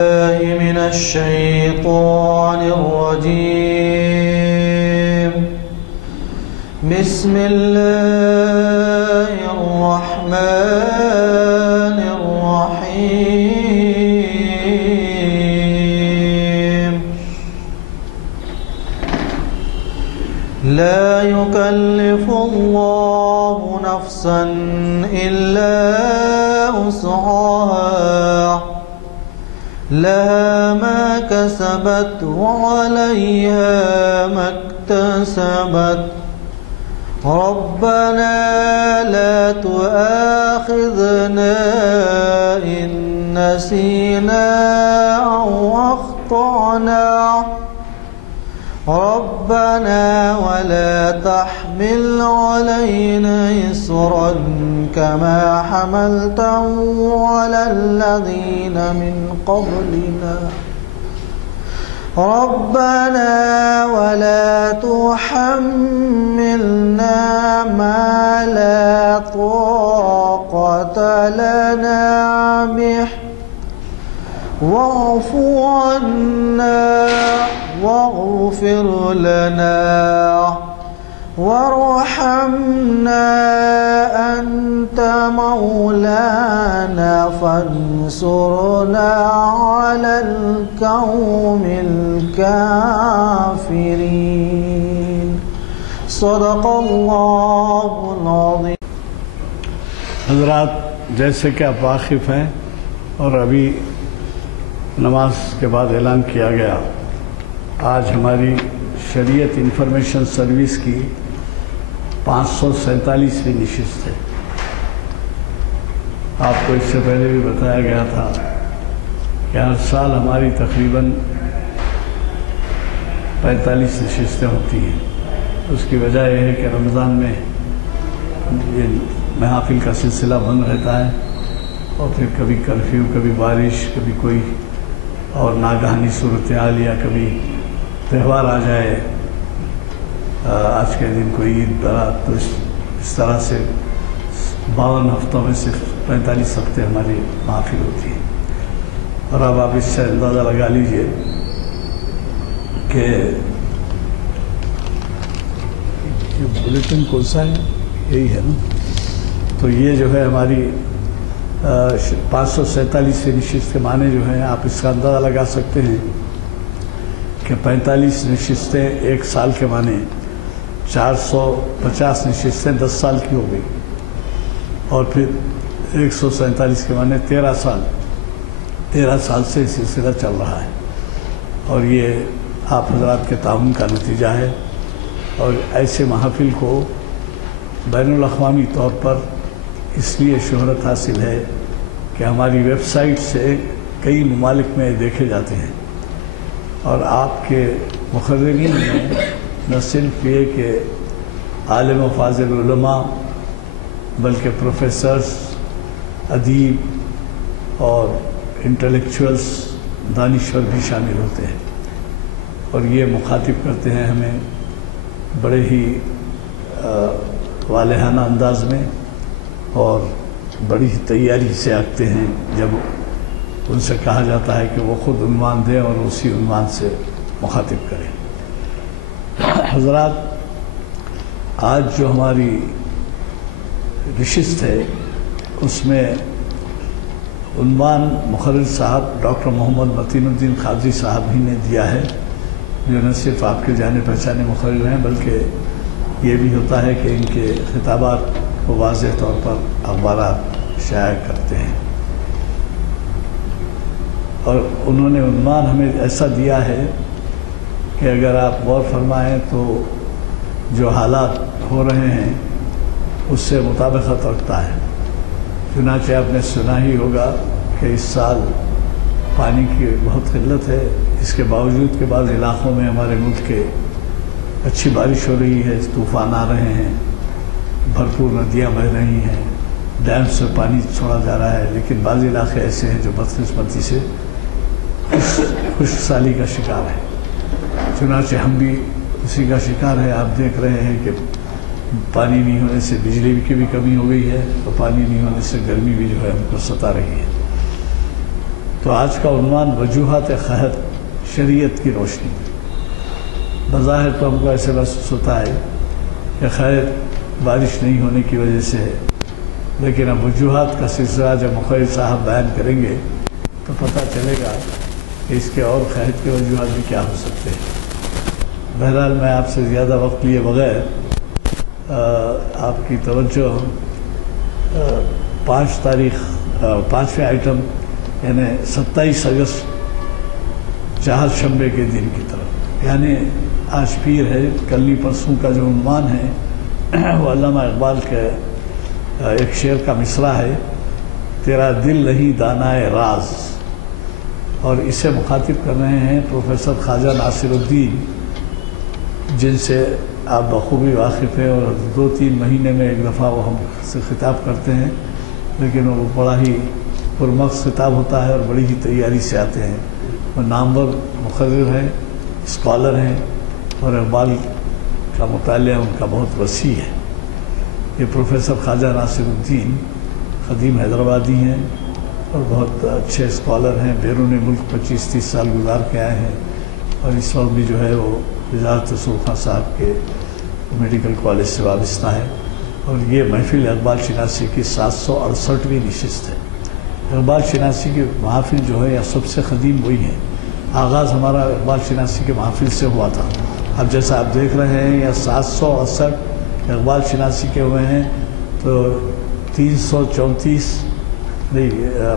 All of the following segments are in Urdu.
من الشيطان الرجيم. بسم الله الرحمن الرحيم. لا يكلف الله نفسا إلا وسعها لها ما كسبت وعليها ما اكتسبت. ربنا لا تؤاخذنا إن نسينا أو أخطأنا. ربنا ولا تحمل علينا إصرا كما حملته على الذين من قبلنا. ربنا ولا تحملنا ما لا طاقة لنا به واعف عنا واغفر لنا وارحمنا أنت مولانا فانصرنا على القوم الكافرين. صدق اللہ العظیم. حضرات، جیسے کہ آپ واقف ہیں اور ابھی نماز کے بعد اعلان کیا گیا، آج ہماری شریعت انفارمیشن سروس کی 547ویں نشست ہے. آپ کو اس سے پہلے بھی بتایا گیا تھا کہ ہر سال ہماری تقریباً 45 نشستیں ہوتی ہیں. اس کی وجہ یہ ہے کہ رمضان میں یہ محافل کا سلسلہ بند رہتا ہے اور پھر کبھی کرفیو، کبھی بارش، کبھی کوئی اور ناگہانی صورتحال یا کبھی تہوار آ جائے، آج کے دن کوئی عید برات، تو اس طرح سے 52 ہفتوں میں صرف 45 ہفتے ہماری محافل ہوتی ہے. اور اب آپ اس سے اندازہ لگا لیجئے کہ یہ بلیٹن کون سا ہے، یہی ہے نا. تو یہ جو ہے ہماری 547ویں نشست کے معنی جو ہیں، آپ اس کا اندازہ لگا سکتے ہیں کہ 45 نشستیں ایک سال کے معنی 450 نشستیں 10 سال کی ہو گئی، اور پھر 147 کے معنی 13 سال سے یہ سلسلہ چل رہا ہے. اور یہ آپ حضرات کے تعاون کا نتیجہ ہے. اور ایسے محافل کو بین الاقوامی طور پر اس لیے شہرت حاصل ہے کہ ہماری ویب سائٹ سے کئی ممالک میں دیکھے جاتے ہیں. اور آپ کے مقررین میں نہ صرف یہ کہ عالم و فاضل علماء، بلکہ پروفیسرز، ادیب اور انٹلیکچوئلز، دانشور بھی شامل ہوتے ہیں. اور یہ مخاطب کرتے ہیں ہمیں بڑے ہی والہانہ انداز میں اور بڑی ہی تیاری سے آتے ہیں جب ان سے کہا جاتا ہے کہ وہ خود عنوان دیں اور اسی عنوان سے مخاطب کریں. حضرات، آج جو ہماری نشست ہے اس میں عنوان مقرر صاحب ڈاکٹر محمد متین الدین قادری صاحب ہی نے دیا ہے، جو نہ صرف آپ کے جانے پہچانے مقرر ہیں بلکہ یہ بھی ہوتا ہے کہ ان کے خطابات کو واضح طور پر اخبارات شائع کرتے ہیں. اور انہوں نے عنوان ہمیں ایسا دیا ہے کہ اگر آپ غور فرمائیں تو جو حالات ہو رہے ہیں اس سے مطابقت رکھتا ہے. چنانچہ آپ نے سنا ہی ہوگا کہ اس سال پانی کی بہت قلت ہے. اس کے باوجود کہ بعض علاقوں میں ہمارے ملک کے اچھی بارش ہو رہی ہے، طوفان آ رہے ہیں، بھرپور ندیاں بہہ رہی ہیں، ڈیم سے پانی چھوڑا جا رہا ہے، لیکن بعض علاقے ایسے ہیں جو بدقسمتی سے خشک سالی کا شکار ہے. چنانچہ ہم بھی اسی کا شکار ہے. آپ دیکھ رہے ہیں کہ پانی نہیں ہونے سے بجلی کی بھی کمی ہو گئی ہے، تو پانی نہیں ہونے سے گرمی بھی جو ہے ہم کو ستا رہی ہے. تو آج کا عنوان وجوہات قحط شریعت کی روشنی. بظاہر تو ہم کو ایسے محسوس ہوتا ہے کہ خیر بارش نہیں ہونے کی وجہ سے ہے، لیکن اب وجوہات کا سلسلہ جب مخیر صاحب بیان کریں گے تو پتہ چلے گا کہ اس کے اور قحط کے وجوہات بھی کیا ہو سکتے ہیں. بہرحال میں آپ سے زیادہ وقت لیے بغیر آپ کی توجہ 5ویں آئٹم یعنی 27 اگست چہارشنبے کے دن کی طرف، یعنی آج پیر ہے، کل نہیں پرسوں کا جو عنوان ہے وہ علامہ اقبال کے ایک شعر کا مصرع ہے، تیرا دل نہیں دانائے راز، اور اسے مخاطب کر رہے ہیں پروفیسر خواجہ ناصر الدین، جن سے آپ بخوبی واقف ہیں، اور 2-3 مہینے میں ایک دفعہ وہ ہم سے خطاب کرتے ہیں، لیکن وہ بڑا ہی پرمغز خطاب ہوتا ہے اور بڑی ہی تیاری سے آتے ہیں. وہ نامور مقرر ہیں، اسکالر ہیں، اور اقبال کا مطالعہ ان کا بہت وسیع ہے. یہ پروفیسر خواجہ ناصر الدین قدیم حیدرآبادی ہیں اور بہت اچھے اسکالر ہیں، بیرون ملک 25-30 سال گزار کے آئے ہیں، اور اس وقت بھی جو ہے وہ وزارت رسول خان صاحب کے میڈیکل کالج سے وابستہ ہے. اور یہ محفل اقبال شناسی کی 768ویں نشست ہے. اقبال شناسی کی محافل جو ہے یا سب سے قدیم وہی ہیں. آغاز ہمارا اقبال شناسی کے محافل سے ہوا تھا. اب جیسا آپ دیکھ رہے ہیں یا 768 اقبال شناسی کے ہوئے ہیں، تو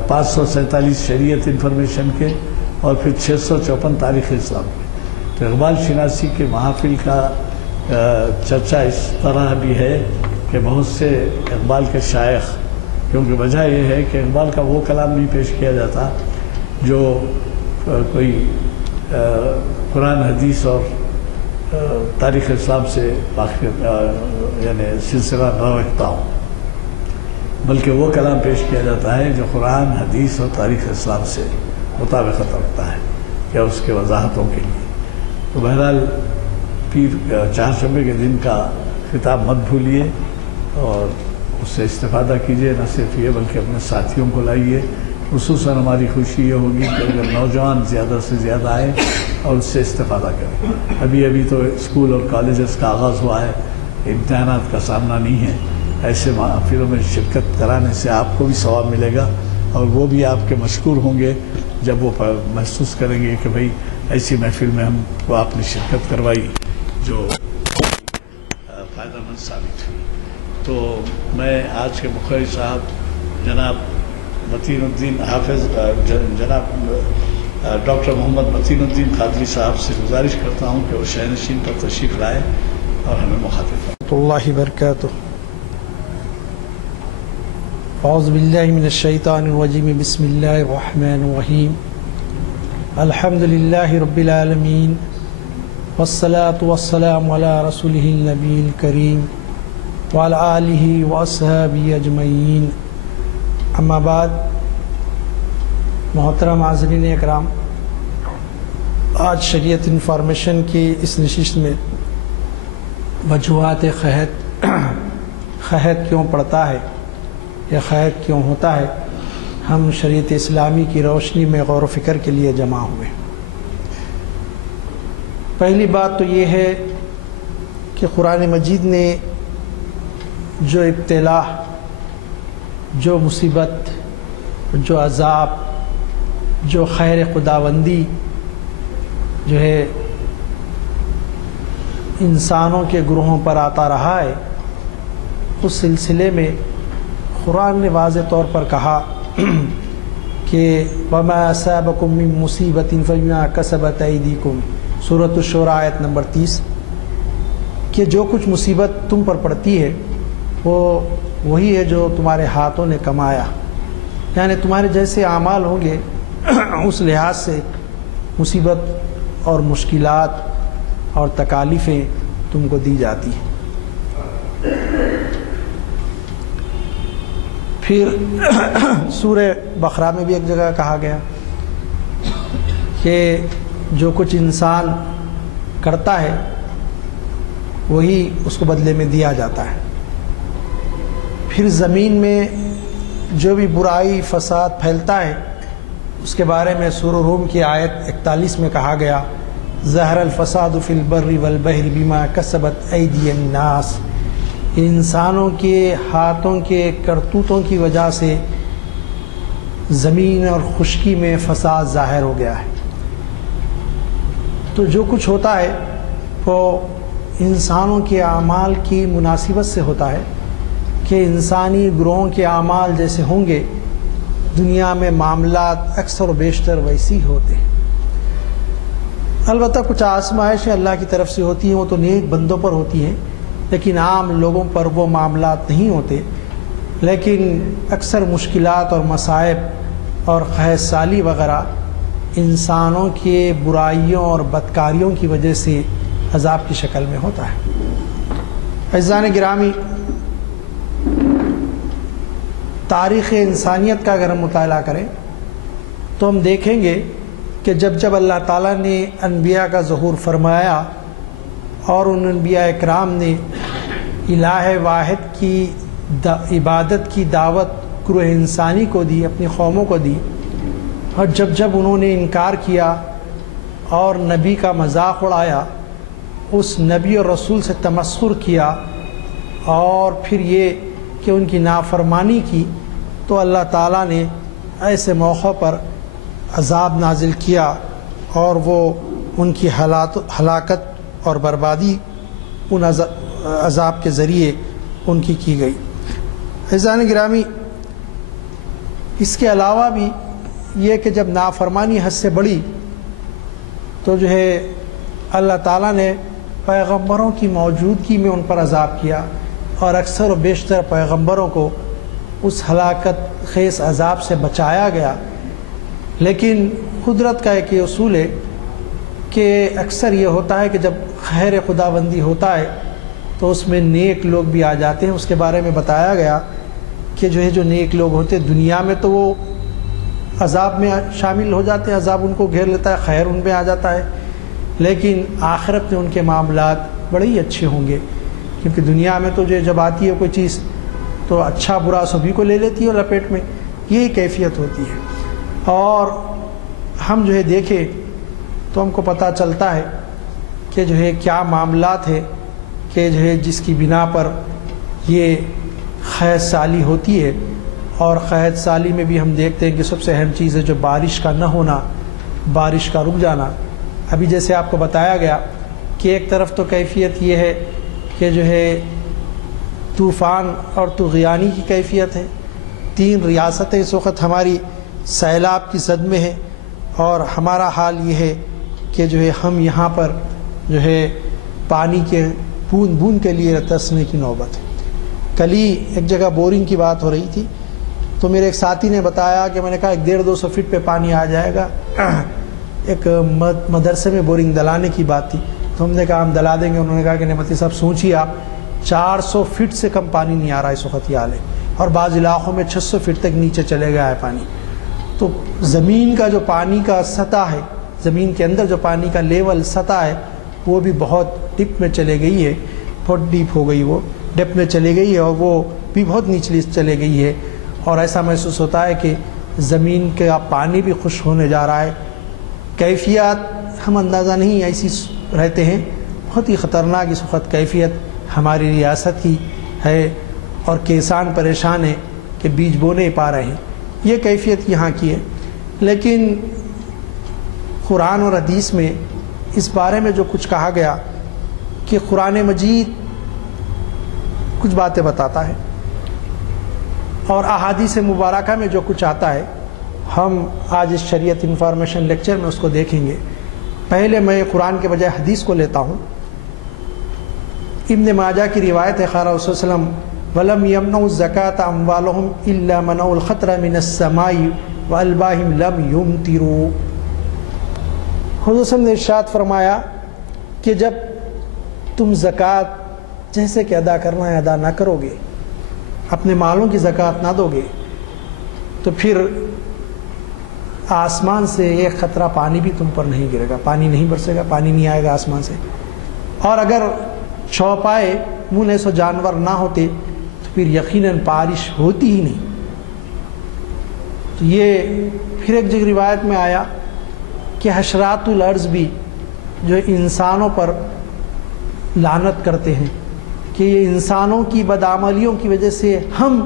547 شریعت انفارمیشن کے، اور پھر 654 تاریخ اسلام کے. تو اقبال شناسی کے محافل کا چرچا اس طرح بھی ہے کہ بہت سے اقبال کے شائخ، کیونکہ وجہ یہ ہے کہ اقبال کا وہ کلام نہیں پیش کیا جاتا جو کوئی قرآن حدیث اور تاریخ اسلام سے یعنی سلسلہ نہ رکھتا ہوں، بلکہ وہ کلام پیش کیا جاتا ہے جو قرآن حدیث اور تاریخ اسلام سے مطابقت رکھتا ہے یا اس کے وضاحتوں کے لیے. تو بہرحال پیر چہارشنبے کے دن کا خطاب مت بھولیے اور اس سے استفادہ کیجیے. نہ صرف یہ بلکہ اپنے ساتھیوں کو لائیے. خصوصاً ہماری خوشی یہ ہوگی کہ اگر نوجوان زیادہ سے زیادہ آئیں اور اس سے استفادہ کریں. ابھی تو اسکول اور کالجز کا آغاز ہوا ہے، امتحانات کا سامنا نہیں ہے. ایسے محفلوں میں شرکت کرانے سے آپ کو بھی ثواب ملے گا، اور وہ بھی آپ کے مشکور ہوں گے جب وہ محسوس کریں گے کہ بھئی ایسی محفل میں ہم کو آپ نے شرکت کروائی جو فائدہ مند ثابت ہوئی. تو میں آج کے مخیر صاحب جناب متین الدین حافظ جناب ڈاکٹر محمد متین الدین قادری صاحب سے گزارش کرتا ہوں کہ وہ شہنشین پر تشریف لائے اور ہمیں مخاطب کریں. اللہ وبرکاتہ. اعوذ باللہ من الشیطان الرجیم. بسم اللہ الرحمن الرحیم. الحمد للہ رب العالمین، والصلاة والسلام علی رسولہ النبی الکریم وعلی آلہ واصحابہ اجمعین. اما بعد، محترم حاضرین اکرام، آج شریعت انفارمیشن کی اس نشست میں وجوہات قحط کیوں پڑتا ہے یا قحط کیوں ہوتا ہے، ہم شریعت اسلامی کی روشنی میں غور و فکر کے لیے جمع ہوئے. پہلی بات تو یہ ہے کہ قرآن مجید نے جو ابتلا، جو مصیبت، جو عذاب، جو خیر خداوندی جو ہے انسانوں کے گروہوں پر آتا رہا ہے، اس سلسلے میں قرآن نے واضح طور پر کہا کہ وَمَا أَصَابَكُم مِّن مُّصِيبَةٍ فَبِمَا كَسَبَتْ أَيْدِيكُمْ، سورۃ الشورى آیت نمبر 30، کہ جو کچھ مصیبت تم پر پڑتی ہے وہ وہی ہے جو تمہارے ہاتھوں نے کمایا. یعنی تمہارے جیسے اعمال ہوں گے اس لحاظ سے مصیبت اور مشکلات اور تکالیفیں تم کو دی جاتی ہیں. پھر سورہ بقرہ میں بھی ایک جگہ کہا گیا کہ جو کچھ انسان کرتا ہے وہی اس کو بدلے میں دیا جاتا ہے. پھر زمین میں جو بھی برائی فساد پھیلتا ہے اس کے بارے میں سورہ روم کی آیت 41 میں کہا گیا ظہر الفساد فی البر والبحر بما کسبت ایدی الناس، انسانوں کے ہاتھوں کے کرتوتوں کی وجہ سے زمین اور خشکی میں فساد ظاہر ہو گیا ہے۔ تو جو کچھ ہوتا ہے وہ انسانوں کے اعمال کی مناسبت سے ہوتا ہے کہ انسانی گروہوں کے اعمال جیسے ہوں گے دنیا میں معاملات اکثر و بیشتر ویسی ہوتے ہیں۔ البتہ کچھ آزمائشیں اللہ کی طرف سے ہوتی ہیں، وہ تو نیک بندوں پر ہوتی ہیں، لیکن عام لوگوں پر وہ معاملات نہیں ہوتے۔ لیکن اکثر مشکلات اور مصائب اور قحط سالی وغیرہ انسانوں کے برائیوں اور بدکاریوں کی وجہ سے عذاب کی شکل میں ہوتا ہے۔ عزیزان گرامی، تاریخ انسانیت کا اگر ہم مطالعہ کریں تو ہم دیکھیں گے کہ جب اللہ تعالیٰ نے انبیاء کا ظہور فرمایا اور ان انبیاء اکرام نے الہ واحد کی عبادت کی دعوت گروہ انسانی کو دی، اپنی قوموں کو دی، اور جب انہوں نے انکار کیا اور نبی کا مذاق اڑایا، اس نبی اور رسول سے تمسخر کیا اور پھر یہ کہ ان کی نافرمانی کی، تو اللہ تعالیٰ نے ایسے موقع پر عذاب نازل کیا اور وہ ان کی ہلاکت اور بربادی ان عذاب کے ذریعے ان کی گئی۔ عزیزان گرامی، اس کے علاوہ بھی یہ کہ جب نافرمانی حد سے بڑھی تو جو ہے اللہ تعالیٰ نے پیغمبروں کی موجودگی میں ان پر عذاب کیا، اور اکثر و بیشتر پیغمبروں کو اس ہلاکت خیز عذاب سے بچایا گیا۔ لیکن قدرت کا ایک یہ اصول ہے کہ اکثر یہ ہوتا ہے کہ جب خیر خداوندی ہوتا ہے تو اس میں نیک لوگ بھی آ جاتے ہیں۔ اس کے بارے میں بتایا گیا کہ جو نیک لوگ ہوتے دنیا میں تو وہ عذاب میں شامل ہو جاتے ہیں، عذاب ان کو گھیر لیتا ہے، خیر ان میں آ جاتا ہے، لیکن آخرت میں ان کے معاملات بڑے ہی اچھے ہوں گے، کیونکہ دنیا میں تو جب آتی ہے کوئی چیز تو اچھا برا سبھی کو لے لیتی ہے اور لپیٹ میں، یہی کیفیت ہوتی ہے۔ اور ہم دیکھیں تو ہم کو پتہ چلتا ہے کہ کیا معاملات ہے کہ جس کی بنا پر یہ قحط سالی ہوتی ہے۔ اور قحط سالی میں بھی ہم دیکھتے ہیں کہ سب سے اہم چیز ہے جو بارش کا نہ ہونا، بارش کا رک جانا۔ ابھی جیسے آپ کو بتایا گیا کہ ایک طرف تو کیفیت یہ ہے کہ طوفان اور طغیانی کی کیفیت ہے، 3 ریاستیں اس وقت ہماری سیلاب کی زد میں ہیں، اور ہمارا حال یہ ہے کہ ہم یہاں پر پانی کے بوند بوند کے لیے ترسنے کی نوبت ہے۔ کل ہی ایک جگہ بورنگ کی بات ہو رہی تھی تو میرے ایک ساتھی نے بتایا کہ میں نے کہا 150-200 فٹ پہ پانی آ جائے گا، ایک مدرسے میں بورنگ دلانے کی بات تھی، تو ہم نے کہا ہم دلا دیں گے۔ انہوں نے کہا کہ نعمتی صاحب سوچیے آپ 400 فٹ سے کم پانی نہیں آ رہا اس وقت، یہ حال ہے، اور بعض علاقوں میں 600 فٹ تک نیچے چلے گیا ہے پانی۔ تو زمین کا جو پانی کا سطح ہے، زمین کے اندر جو پانی کا لیول سطح ہے، وہ بھی بہت ڈپ میں چلے گئی ہے، بہت ڈیپ ہو گئی، وہ ڈپ میں چلے گئی ہے، اور وہ بھی بہت نیچلی چلے گئی ہے، اور ایسا محسوس ہوتا ہے کہ زمین کا پانی بھی خشک ہونے جا رہا ہے۔ کیفیات ہم اندازہ نہیں ایسی رہتے ہیں، بہت ہی خطرناک اس وقت کیفیت ہماری ریاست کی ہے، اور کسان پریشان ہیں کہ بیج بو نہیں پا رہے ہیں، یہ کیفیت یہاں کی ہے۔ لیکن قرآن اور حدیث میں اس بارے میں جو کچھ کہا گیا کہ قرآن مجید کچھ باتیں بتاتا ہے، اور احادیث مبارکہ میں جو کچھ آتا ہے، ہم آج اس شریعت انفارمیشن لیکچر میں اس کو دیکھیں گے۔ پہلے میں قرآن کے بجائے حدیث کو لیتا ہوں۔ ابن ماجہ کی روایت ہے، قال رسول صلی اللہ علیہ وسلم وَلَمْ يَمْنَعُوا الزَّكَاةَ أَمْوَالُهُمْ إِلَّا مَنَعُوا الْخَطْرَ مِنَ السَّمَاءِ وَأَلْبَاهِمْ لَمْ يُمْطِرُوا۔ حضور صلی اللہ علیہ وسلم نے ارشاد فرمایا کہ جب تم زکوٰۃ جیسے کہ ادا کرنا ہے ادا نہ کرو گے، اپنے مالوں کی زکوٰۃ نہ دو گے، تو پھر آسمان سے ایک قطرہ پانی بھی تم پر نہیں گرے گا، پانی نہیں برسے گا، پانی نہیں آئے گا آسمان سے، اور اگر چوپائے منہ سو جانور نہ ہوتے تو پھر یقیناً بارش ہوتی ہی نہیں۔ تو یہ پھر ایک جگہ روایت میں آیا کہ حشرات الارض بھی جو انسانوں پر لعنت کرتے ہیں کہ یہ انسانوں کی بدعملیوں کی وجہ سے ہم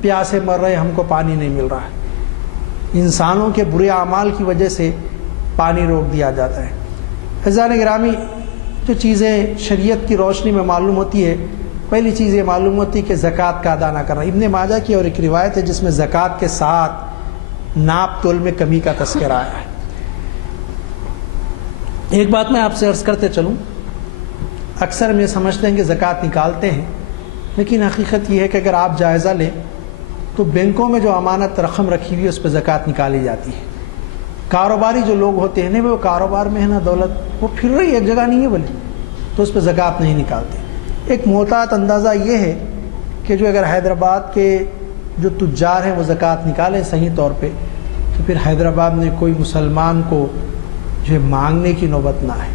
پیاسے مر رہے ہیں، ہم کو پانی نہیں مل رہا ہے، انسانوں کے برے اعمال کی وجہ سے پانی روک دیا جاتا ہے۔ عزیزان گرامی، جو چیزیں شریعت کی روشنی میں معلوم ہوتی ہے، پہلی چیز یہ معلوم ہوتی ہے کہ زکوٰۃ کا ادا نہ کرنا۔ ابن ماجہ کی اور ایک روایت ہے جس میں زکوٰۃ کے ساتھ ناپ تول میں کمی کا تذکرہ آیا ہے۔ ایک بات میں آپ سے عرض کرتے چلوں، اکثر ہم یہ سمجھتے ہیں کہ زکوٰۃ نکالتے ہیں، لیکن حقیقت یہ ہے کہ اگر آپ جائزہ لیں تو بینکوں میں جو امانت رقم رکھی ہوئی ہے اس پہ زکوٰۃ نکالی جاتی ہے۔ کاروباری جو لوگ ہوتے ہیں نا، وہ کاروبار میں ہے نا دولت، وہ پھر رہی ایک جگہ نہیں ہے بولے، تو اس پہ زکوٰۃ نہیں نکالتے۔ ایک محتاط اندازہ یہ ہے کہ جو اگر حیدرآباد کے جو تجار ہیں وہ زکوٰۃ نکالیں صحیح طور پہ، تو پھر حیدرآباد میں کوئی مسلمان کو جو ہے مانگنے کی نوبت نہ آئے۔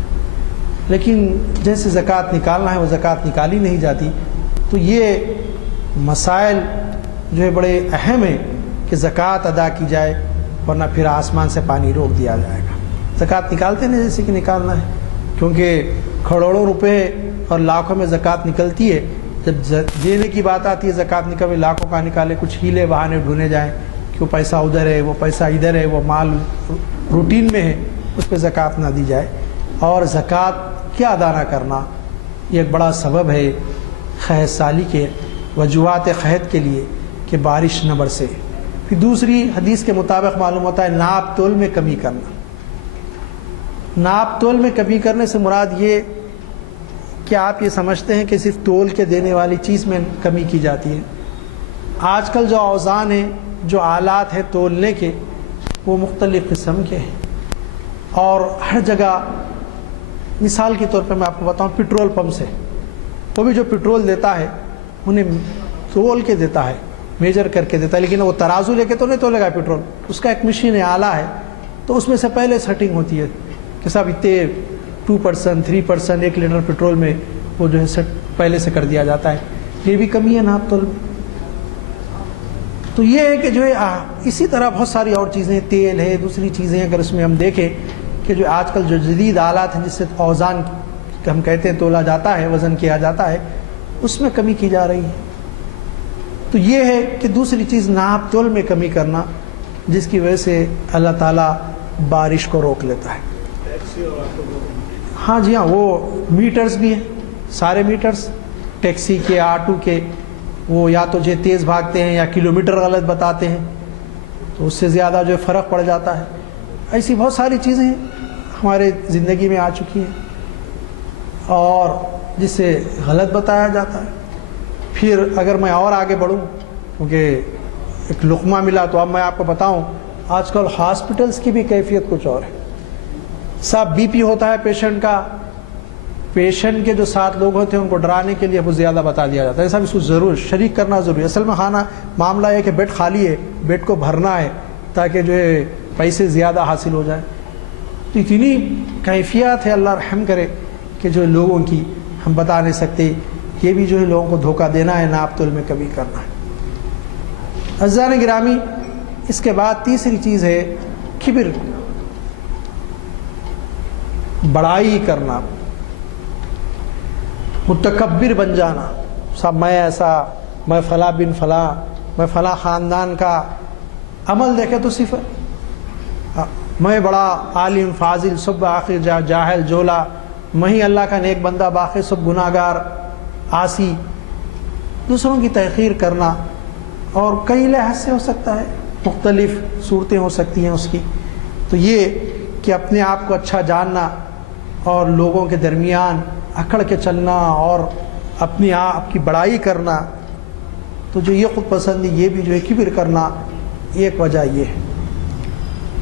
لیکن جیسے زکوٰۃ نکالنا ہے وہ زکوٰۃ نکالی نہیں جاتی، تو یہ مسائل جو ہے بڑے اہم ہیں کہ زکوٰۃ ادا کی جائے، ورنہ پھر آسمان سے پانی روک دیا جائے گا۔ زکوٰۃ نکالتے ہیں جیسے کہ نکالنا ہے، کیونکہ کروڑوں روپے اور لاکھوں میں زکوٰۃ نکلتی ہے۔ جب دینے کی بات آتی ہے زکوٰۃ نکلے، لاکھوں کا نکالے، کچھ ہیلے بہانے ڈھونڈے جائیں کہ وہ پیسہ ادھر ہے، وہ پیسہ ادھر ہے، وہ مال روٹین میں ہے، اس پہ زکوٰۃ نہ دی جائے۔ اور زکوٰۃ کیا ادا نہ کرنا یہ ایک بڑا سبب ہے قحط سالی کے، وجوہات قحط کے لیے کہ بارش نہ برسے۔ پھر دوسری حدیث کے مطابق معلوم ہوتا ہے ناپ تول میں کمی کرنا۔ ناپ تول میں کمی کرنے سے مراد یہ کہ آپ یہ سمجھتے ہیں کہ صرف تول کے دینے والی چیز میں کمی کی جاتی ہے۔ آج کل جو اوزان ہیں، جو آلات ہیں تولنے کے، وہ مختلف قسم کے ہیں، اور ہر جگہ، مثال کے طور پہ میں آپ کو بتاؤں، پٹرول پمپ سے وہ بھی جو پٹرول دیتا ہے انہیں تول کے دیتا ہے، میجر کر کے دیتا ہے، لیکن وہ ترازو لے کے تو نہیں تولے گا پٹرول، اس کا ایک مشین ہے، آلہ ہے، تو اس میں سے پہلے سیٹنگ ہوتی ہے کہ صاحب اتنے 2%، 3%، 1 لیٹر پٹرول میں وہ جو ہے پہلے سے کر دیا جاتا ہے۔ یہ بھی کمی ہے ناپ تول میں۔ تو یہ ہے کہ جو ہے اسی طرح بہت ساری اور چیزیں، تیل ہے، دوسری چیزیں، اگر اس میں ہم دیکھیں کہ جو آج کل جو جدید آلات ہیں جس سے اوزان ہم کہتے ہیں تولا جاتا ہے، وزن کیا جاتا ہے، اس میں کمی کی جا رہی ہے۔ تو یہ ہے کہ دوسری چیز ناپ تول میں کمی کرنا، جس کی وجہ سے اللہ تعالیٰ بارش کو روک لیتا ہے۔ ہاں جی ہاں، وہ میٹرز بھی ہیں، سارے میٹرز، ٹیکسی کے، آٹو کے، وہ یا تو جو تیز بھاگتے ہیں یا کلومیٹر غلط بتاتے ہیں، تو اس سے زیادہ جو فرق پڑ جاتا ہے۔ ایسی بہت ساری چیزیں ہمارے زندگی میں آ چکی ہیں اور جس سے غلط بتایا جاتا ہے۔ پھر اگر میں اور آگے بڑھوں، کیونکہ ایک لقمہ ملا، تو اب میں آپ کو بتاؤں آج کل ہاسپٹلس کی بھی کیفیت کچھ اور ہے۔ صاحب بی پی ہوتا ہے پیشنٹ کا، پیشنٹ کے جو 7 لوگ ہوتے ہیں ان کو ڈرانے کے لیے وہ زیادہ بتا دیا جاتا ہے، ایسا بھی ضرور شریک کرنا ضروری ہے۔ اصل میں معاملہ ہے کہ بیڈ خالی ہے، بیڈ کو بھرنا ہے تاکہ جو ہے پیسے زیادہ حاصل ہو جائیں۔ تو اتنی کیفیت ہے، اللہ رحم کرے، کہ جو لوگوں کی ہم بتا نہیں سکتے۔ یہ بھی جو ہے لوگوں کو دھوکہ دینا ہے، ناپ تول میں کمی کرنا ہے۔ عزیزان گرامی، اس کے بعد تیسری چیز ہے کبر، بڑائی کرنا، متکبر بن جانا۔ صاحب میں ایسا، میں فلاں بن فلاں، میں فلاں خاندان کا، عمل دیکھے تو صفر، میں بڑا عالم فاضل، سب آخر جاہل جولا، میں ہی اللہ کا نیک بندہ، باقی سب گناہ گار عاصی۔ دوسروں کی تحقیر کرنا، اور کئی لحاظ سے ہو سکتا ہے، مختلف صورتیں ہو سکتی ہیں اس کی۔ تو یہ کہ اپنے آپ کو اچھا جاننا اور لوگوں کے درمیان اکڑ کے چلنا اور اپنے آپ کی بڑائی کرنا، تو جو یہ خود پسندی، یہ بھی جو ہے کبر کرنا، ایک وجہ یہ ہے۔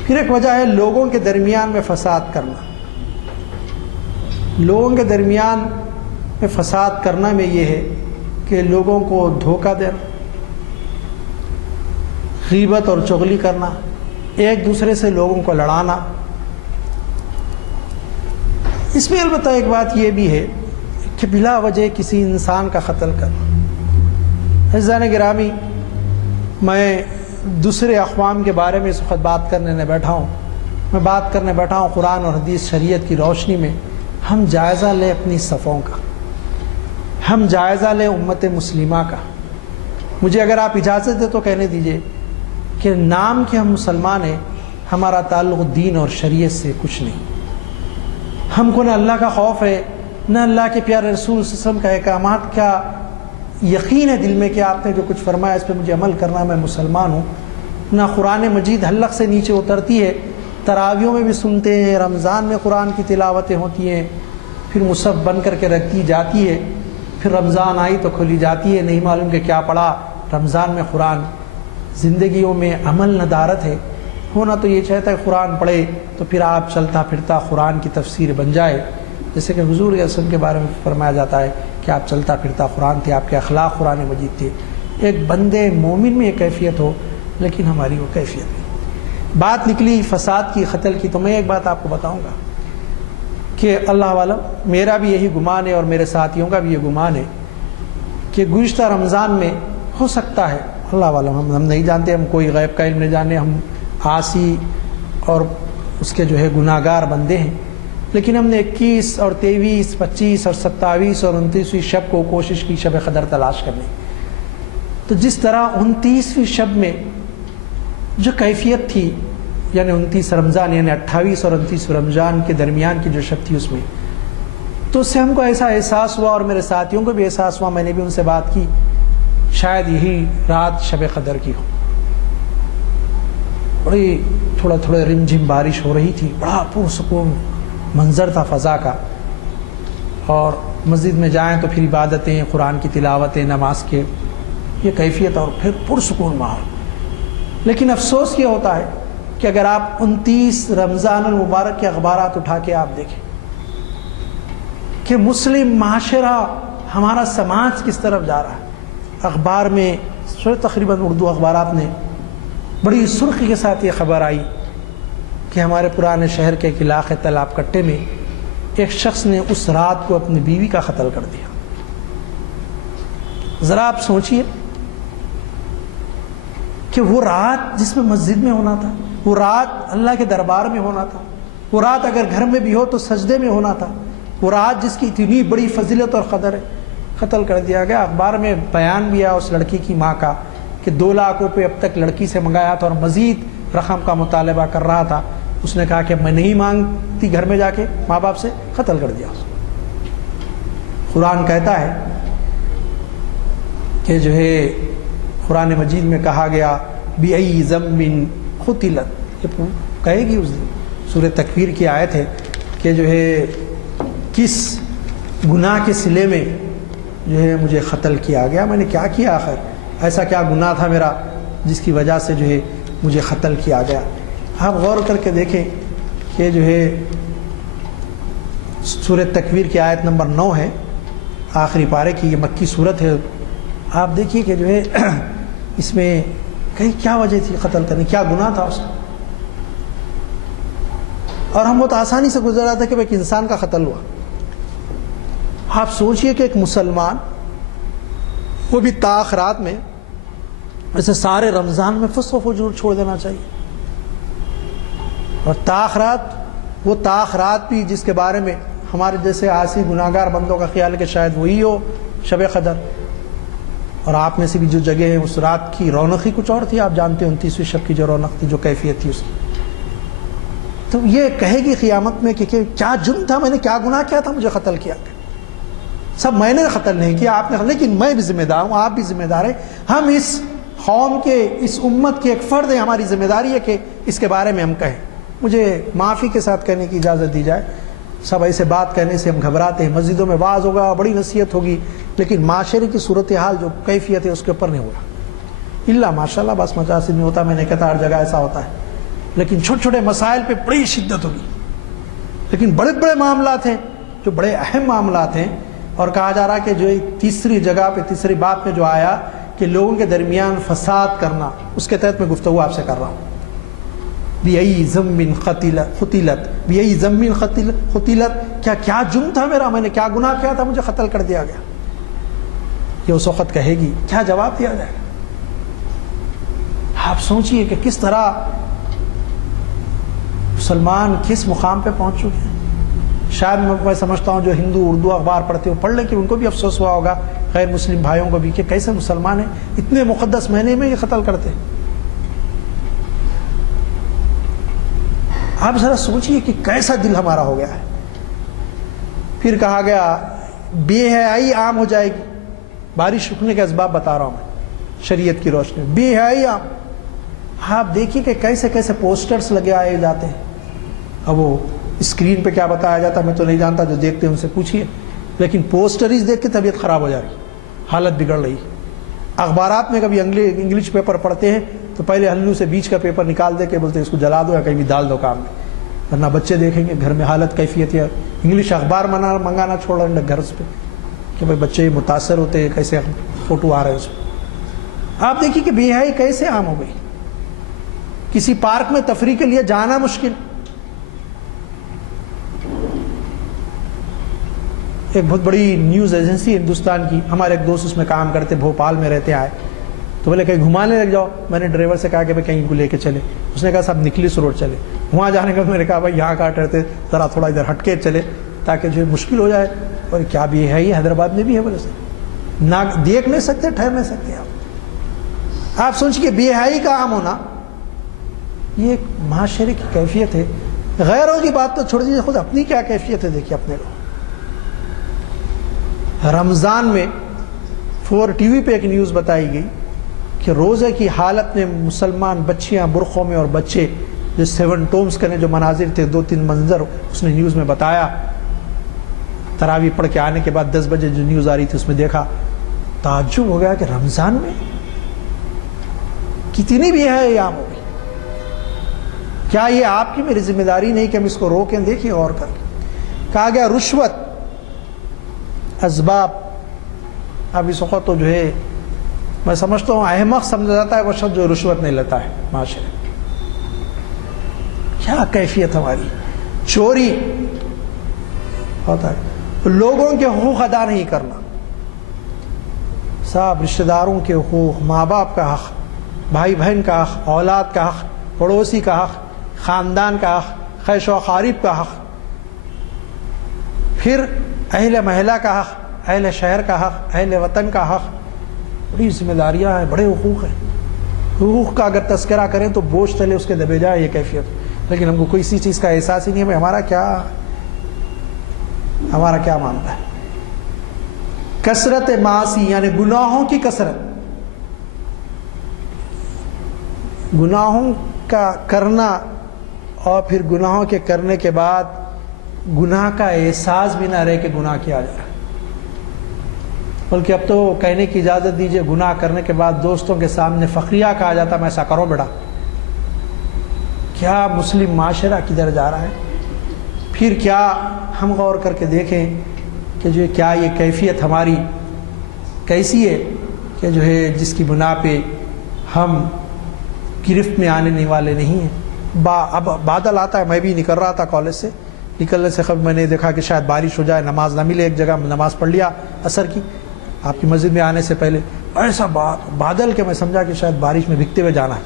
پھر ایک وجہ ہے لوگوں کے درمیان میں فساد کرنا۔ لوگوں کے درمیان میں فساد کرنا میں یہ ہے کہ لوگوں کو دھوکہ دینا، غیبت اور چغلی کرنا، ایک دوسرے سے لوگوں کو لڑانا۔ اس میں البتہ ایک بات یہ بھی ہے کہ بلا وجہ کسی انسان کا قتل کرنا۔ عزیزان گرامی، میں دوسرے اقوام کے بارے میں اس وقت بات کرنے بیٹھا ہوں، میں بات کرنے بیٹھا ہوں قرآن اور حدیث شریعت کی روشنی میں، ہم جائزہ لیں اپنی صفوں کا، ہم جائزہ لیں امت مسلمہ کا۔ مجھے اگر آپ اجازت دیں تو کہنے دیجئے کہ نام کے ہم مسلمان ہیں، ہمارا تعلق دین اور شریعت سے کچھ نہیں۔ ہم کو نہ اللہ کا خوف ہے، نہ اللہ کے پیارے رسول صلی اللہ علیہ وسلم کا احکامات کا یقین ہے دل میں کہ آپ نے جو کچھ فرمایا اس پہ مجھے عمل کرنا، میں مسلمان ہوں۔ نہ قرآن مجید حلق سے نیچے اترتی ہے، تراویوں میں بھی سنتے ہیں، رمضان میں قرآن کی تلاوتیں ہوتی ہیں، پھر مصحف بن کر کے رکھی جاتی ہے، پھر رمضان آئی تو کھولی جاتی ہے، نہیں معلوم کہ کیا پڑھا رمضان میں قرآن۔ زندگیوں میں عمل ندارت ہے، ہونا تو یہ چاہتا ہے قرآن پڑھے تو پھر آپ چلتا پھرتا قرآن کی تفسیر بن جائے، جیسے کہ حضور صلی اللہ علیہ وسلم کے بارے میں فرمایا جاتا ہے کہ آپ چلتا پھرتا قرآن تھے، آپ کے اخلاق قرآن مجید تھے۔ ایک بندے مومن میں یہ کیفیت ہو، لیکن ہماری وہ کیفیت نہیں۔ بات نکلی فساد کی، قتل کی، تو میں ایک بات آپ کو بتاؤں گا کہ اللہ والا میرا بھی یہی گمان ہے اور میرے ساتھیوں کا بھی یہ گمان ہے کہ گزشتہ رمضان میں ہو سکتا ہے، اللہ والا ہم نہیں جانتے، ہم کوئی غیب کا علم نہیں جانے، ہم عاصی اور اس کے جو ہے گناہ گار بندے ہیں، لیکن ہم نے 21 اور 23 25 اور 27 اور 29ویں شب کو کوشش کی شب قدر تلاش کرنے۔ تو جس طرح 29ویں شب میں جو کیفیت تھی، یعنی 29 رمضان یعنی 28 اور 29 رمضان کے درمیان کی جو شب تھی، اس میں تو اس سے ہم کو ایسا احساس ہوا اور میرے ساتھیوں کو بھی احساس ہوا، میں نے بھی ان سے بات کی، شاید یہی رات شب قدر کی ہو۔ بڑی تھوڑا رم جھم بارش ہو رہی تھی، بڑا پرسکون منظر تھا فضا کا، اور مسجد میں جائیں تو پھر عبادتیں، قرآن کی تلاوتیں، نماز کے یہ کیفیت اور پھر پرسکون ماحول۔ لیکن افسوس یہ ہوتا ہے کہ اگر آپ 29 رمضان المبارک کے اخبارات اٹھا کے آپ دیکھیں کہ مسلم معاشرہ، ہمارا سماج کس طرف جا رہا ہے۔ اخبار میں تقریباً اردو اخبارات نے بڑی سرخی کے ساتھ یہ خبر آئی کہ ہمارے پرانے شہر کے ایک علاقے تالاب کٹے میں ایک شخص نے اس رات کو اپنی بیوی کا قتل کر دیا۔ ذرا آپ سوچئے کہ وہ رات جس میں مسجد میں ہونا تھا، وہ رات اللہ کے دربار میں ہونا تھا، وہ رات اگر گھر میں بھی ہو تو سجدے میں ہونا تھا، وہ رات جس کی اتنی بڑی فضیلت اور قدر ہے، قتل کر دیا گیا۔ اخبار میں بیان بھی آیا اس لڑکی کی ماں کا کہ 2 لاکھ روپے اب تک لڑکی سے منگایا تھا اور مزید رقم کا مطالبہ کر رہا تھا، اس نے کہا کہ میں نہیں مانگتی گھر میں جا کے ماں باپ سے، قتل کر دیا۔ قرآن کہتا ہے کہ جو ہے قرآن مجید میں کہا گیا بِأَيِّ ذَنبٍ قُتِلَتْ، یہ کہے گی اس دن، سورہ تکویر کی آیت ہے کہ جو ہے کس گناہ کے صلے میں جو ہے مجھے قتل کیا گیا، میں نے کیا کیا، آخر ایسا کیا گناہ تھا میرا جس کی وجہ سے جو ہے مجھے قتل کیا گیا۔ آپ غور کر کے دیکھیں کہ جو ہے سورہ تکویر کی آیت نمبر 9 ہے، آخری پارے کی، یہ مکی صورت ہے۔ آپ دیکھیے کہ جو ہے اس میں کہیں کیا وجہ تھی قتل کرنے، کیا گناہ تھا اس کا، اور ہم بہت آسانی سے گزر رہا تھا کہ ایک انسان کا قتل ہوا۔ آپ سوچئے کہ ایک مسلمان، وہ بھی تاخرات میں، ویسے سارے رمضان میں فسق و فجور چھوڑ دینا چاہیے، اور تاخرات، وہ تاخرات بھی جس کے بارے میں ہمارے جیسے عاصی گناہگار بندوں کا خیال ہے کہ شاید وہی ہو شب قدر، اور آپ میں سے بھی جو جگہ ہے اس رات کی رونق ہی کچھ اور تھی۔ آپ جانتے ہیں 29ویں شب کی جو رونق تھی، جو کیفیت تھی اس کی، تو یہ کہے گی قیامت میں کہ کیا جرم تھا، میں نے کیا گناہ کیا تھا، مجھے قتل کیا گیا۔ سب میں نے قتل نہیں کیا، آپ نے، لیکن میں بھی ذمہ دار ہوں، آپ بھی ذمہ دار ہیں، ہم اس قوم کے، اس امت کے ایک فرد ہیں، ہماری ذمہ داری ہے کہ اس کے بارے میں ہم کہیں۔ مجھے معافی کے ساتھ کہنے کی اجازت دی جائے، سب ایسے بات کہنے سے ہم گھبراتے ہیں، مسجدوں میں واعظ ہوگا، بڑی نصیحت ہوگی، لیکن معاشرے کی صورتحال جو کیفیت ہے اس کے اوپر نہیں ہوگا، الا ماشاءاللہ بس مجاز میں ہوتا، میں نے کہتا ہر جگہ ایسا ہوتا ہے، لیکن چھوٹے چھوٹے مسائل پہ بڑی شدت ہوگی، لیکن بڑے بڑے معاملات ہیں جو بڑے اہم معاملات ہیں، اور کہا جا رہا کہ جو تیسری جگہ پہ، تیسری بات میں جو آیا کہ لوگوں کے درمیان فساد کرنا، اس کے تحت میں گفتگو آپ سے کر رہا ہوں۔ بِأَيِّ ذَنبٍ قُتِلَتْ، بِأَيِّ ذَنبٍ قُتِلَتْ، کیا جرم تھا میرا، میں نے کیا گناہ کیا تھا، مجھے قتل کر دیا گیا۔ یہ اس وقت کہے گی، کیا جواب دیا جائے گا؟ آپ سوچئے کہ کس طرح مسلمان کس مقام پہ پہنچ چکے ہیں. شاید میں سمجھتا ہوں جو ہندو اردو اخبار پڑھتے ہو پڑھ لیں کہ ان کو بھی افسوس ہوا ہوگا, غیر مسلم بھائیوں کو بھی, کہ کیسے مسلمان ہیں اتنے مقدس مہینے میں یہ قتل کرتے ہیں. آپ ذرا سوچئے کہ کیسا دل ہمارا ہو گیا ہے. پھر کہا گیا بے حیائی عام ہو جائے گی. بارش رکنے کے اسباب بتا رہا ہوں میں شریعت کی روشنی میں. بے حیائی عام. آپ دیکھیے کہ کیسے کیسے پوسٹرز لگے آئے جاتے ہیں. اب وہ اسکرین پہ کیا بتایا جاتا ہے میں تو نہیں جانتا, جو دیکھتے ہیں ان سے پوچھیے, لیکن پوسٹرز دیکھ کے طبیعت خراب ہو جا رہی, حالت بگڑ رہی. اخبارات میں کبھی انگلش پیپر پڑھتے ہیں تو پہلے ہلو سے بیچ کا پیپر نکال دے کے بولتے ہیں اس کو جلا دو یا کہیں بھی ڈال دو کام میں, ورنہ بچے دیکھیں گے گھر میں حالت کیفیت ہے. انگلش اخبار منگانا چھوڑ رہے ہیں گھر پہ کہ بھائی بچے متاثر ہوتے ہیں, کیسے فوٹو آ رہے ہیں اس میں. آپ دیکھیے کہ بے حیائی کیسے عام ہو گئی. کسی پارک میں تفریح کے لیے جانا مشکل. ایک بہت بڑی نیوز ایجنسی ہندوستان کی, ہمارے ایک دوست اس میں کام کرتے, بھوپال میں رہتے آئے, تو بولے کہیں گھمانے لگ جاؤ. میں نے ڈرائیور سے کہا کہ بھائی کہیں کو لے کے چلے. اس نے کہا صاحب نکلس روڈ چلے. وہاں جانے کا میں نے کہا بھائی یہاں کہاں ٹھہرتے, ذرا تھوڑا ادھر ہٹ کے چلے تاکہ جو مشکل ہو جائے. اور کیا بھی ہے, یہ حیدرآباد میں بھی ہے بولے سر, نہ دیکھ نہیں سکتے ٹھہر نہیں سکتے آپ. آپ سوچیے بے حیائی کا عام ہونا یہ ایک معاشرے کی کیفیت ہے. غیروں کی بات تو چھوڑ دیجیے, خود اپنی کیا کیفیت ہے دیکھیے اپنے لوگ. رمضان میں 4 ٹی وی پہ ایک نیوز بتائی گئی کہ روزے کی حالت میں مسلمان بچیاں برقعوں میں اور بچے جو 7 ٹومز کرنے جو مناظر تھے, 2-3 منظر اس نے نیوز میں بتایا. تراویح پڑھ کے آنے کے بعد 10 بجے جو نیوز آ رہی تھی اس میں دیکھا, تعجب ہو گیا کہ رمضان میں کتنی بھی ہے عام ہو گئی. کیا یہ آپ کی میری ذمہ داری نہیں کہ ہم اس کو روکیں؟ دیکھیے اور کر کے کہا گیا رشوت اسباب. اب اس وقت تو جو ہے میں سمجھتا ہوں احمق سمجھا جاتا ہے وہ شخص جو رشوت نہیں لیتا ہے معاشرے. کیا کیفیت ہماری. چوری ہوتا ہے, لوگوں کے حقوق ادا نہیں کرنا. صاحب رشتہ داروں کے حقوق, ماں باپ کا حق, بھائی بہن کا حق, اولاد کا حق, پڑوسی کا حق, خاندان کا حق, خیش و خارب کا حق, پھر اہل محلہ کا حق, اہل شہر کا حق, اہل وطن کا حق. بڑی ذمہ داریاں ہیں, بڑے حقوق ہیں. حقوق کا اگر تذکرہ کریں تو بوجھ تلے اس کے دبے جائے یہ کیفیت. لیکن ہم کو کوئی اسی چیز کا احساس ہی نہیں ہے. ہمارا کیا معاملہ ہے. کثرت معاصی یعنی گناہوں کی کثرت, گناہوں کا کرنا, اور پھر گناہوں کے کرنے کے بعد گناہ کا احساس بھی نہ رہے کہ گناہ کیا جا رہا ہے. بلکہ اب تو کہنے کی اجازت دیجئے, گناہ کرنے کے بعد دوستوں کے سامنے فخریہ کہا جاتا میں ایسا کرو بیٹا. کیا مسلم معاشرہ کدھر جا رہا ہے. پھر کیا ہم غور کر کے دیکھیں کہ جو کیا یہ کیفیت ہماری کیسی ہے کہ جو ہے جس کی بنا پہ ہم گرفت میں آنے والے نہیں ہیں. اب بادل آتا ہے, میں بھی نکل رہا تھا کالج سے, نکلنے سے قبل میں نے دیکھا کہ شاید بارش ہو جائے, نماز نہ ملے. ایک جگہ نماز پڑھ لیا عصر کی, آپ کی مسجد میں آنے سے پہلے ایسا بادل کہ میں سمجھا کہ شاید بارش میں بھگتے ہوئے جانا ہے.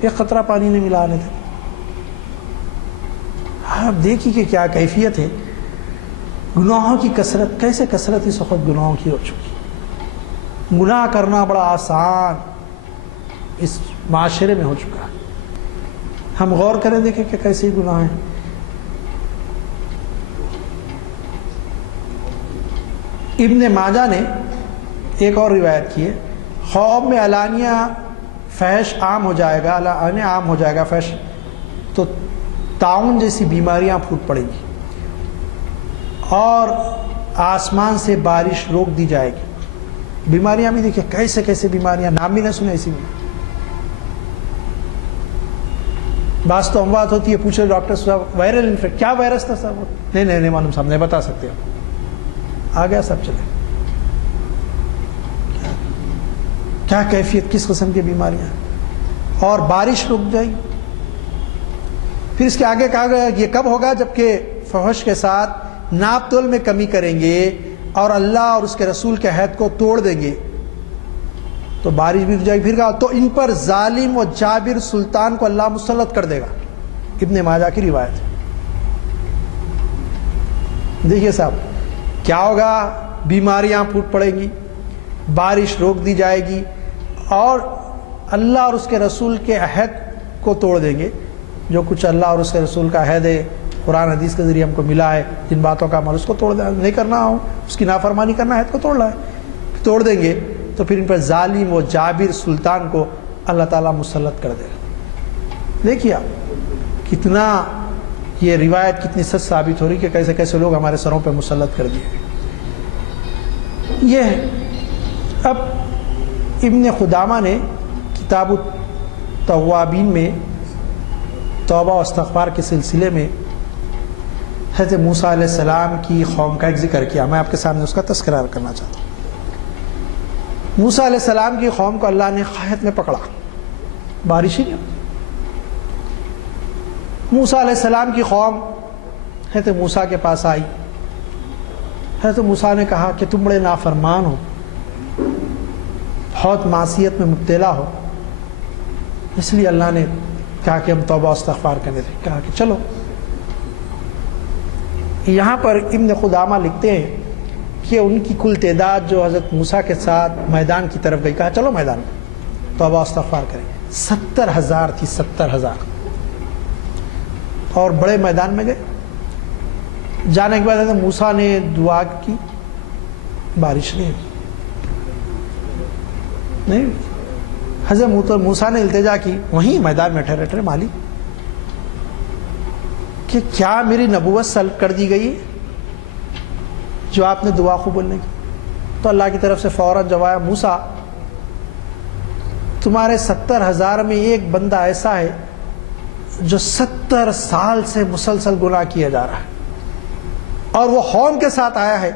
ایک قطرہ پانی نہیں ملا آنے تھے. آپ دیکھیے کہ کیا کیفیت ہے. گناہوں کی کثرت, کیسے کثرت اس وقت گناہوں کی ہو چکی. گناہ کرنا بڑا آسان اس معاشرے میں ہو چکا ہے. ہم غور کریں دیکھیں کہ کیسے گناہ ہیں. ابن ماجہ نے ایک اور روایت کی ہے, خواب میں علانیہ فحش عام ہو جائے گا, عام ہو جائے گا فحش, تو طاعون جیسی بیماریاں پھوٹ پڑیں گی اور آسمان سے بارش روک دی جائے گی. بیماریاں بھی دیکھیں کیسے کیسے بیماریاں, نام بھی نہ سنے ایسی بھی. بعض تو اموات ہوتی ہے, پوچھے ڈاکٹر صاحب وائرل انفیکٹ, کیا وائرس تھا صاحب؟ نہیں معلوم صاحب, نہیں بتا سکتے. آ گیا سب چلے. کیا کیفیت, کس قسم کی بیماریاں. اور بارش رک جائے گی. پھر اس کے آگے کہا گیا یہ کب ہوگا, جبکہ فحش کے ساتھ ناپ تول میں کمی کریں گے اور اللہ اور اس کے رسول کے عہد کو توڑ دیں گے. تو بارش بھی رک جائے گی. پھر کہا تو ان پر ظالم و جابر سلطان کو اللہ مسلط کر دے گا. ابن ماجہ کی روایت. دیکھیے صاحب کیا ہوگا, بیماریاں پھوٹ پڑیں گی, بارش روک دی جائے گی, اور اللہ اور اس کے رسول کے عہد کو توڑ دیں گے. جو کچھ اللہ اور اس کے رسول کا عہد ہے, قرآن حدیث کے ذریعے ہم کو ملا ہے, جن باتوں کا عمل اس کو توڑ دیں, نہیں کرنا ہو اس کی نافرمانی کرنا, عہد کو توڑ دیں گے, تو پھر ان پر ظالم و جابر سلطان کو اللہ تعالیٰ مسلط کر دے گا. دیکھیے آپ کتنا یہ روایت کتنی سچ ثابت ہو رہی کہ کیسے کیسے لوگ ہمارے سروں پہ مسلط کر دیے. یہ اب ابن قدامہ نے کتاب التوابین میں توبہ و استغفار کے سلسلے میں حضرت موسیٰ علیہ السلام کی قوم کا ایک ذکر کیا. میں آپ کے سامنے اس کا تذکرہ کرنا چاہتا ہوں. موسیٰ علیہ السلام کی قوم کو اللہ نے قحط میں پکڑا, بارش ہی نہیں ہوتی. موسیٰ علیہ السلام کی قوم حضرت موسیٰ کے پاس آئی. حضرت موسیٰ نے کہا کہ تم بڑے نافرمان ہو, بہت معصیت میں مبتلا ہو, اس لیے اللہ نے کہا کہ ہم توبہ استغفار کرنے دیں. کہا کہ چلو. یہاں پر ابن قدامہ لکھتے ہیں کہ ان کی کل تعداد جو حضرت موسیٰ کے ساتھ میدان کی طرف گئی, کہا چلو میدان میں توبہ استغفار کریں. 70,000 تھی, 70,000, اور بڑے میدان میں گئے. جانے کے بعد حضرت موسیٰ نے دعا کی, بارش نہیں ہوئی. حضرت موسیٰ نے التجا کی وہیں میدان میں ٹھہرے ٹھہرے, مالک کہ کیا میری نبوت سلب کر دی گئی جو آپ نے دعا قبول نہیں کی؟ تو اللہ کی طرف سے فوراً جواب آیا, موسیٰ تمہارے 70,000 میں ایک بندہ ایسا ہے جو 70 سال سے مسلسل گناہ کیا جا رہا ہے, اور وہ قوم کے ساتھ آیا ہے,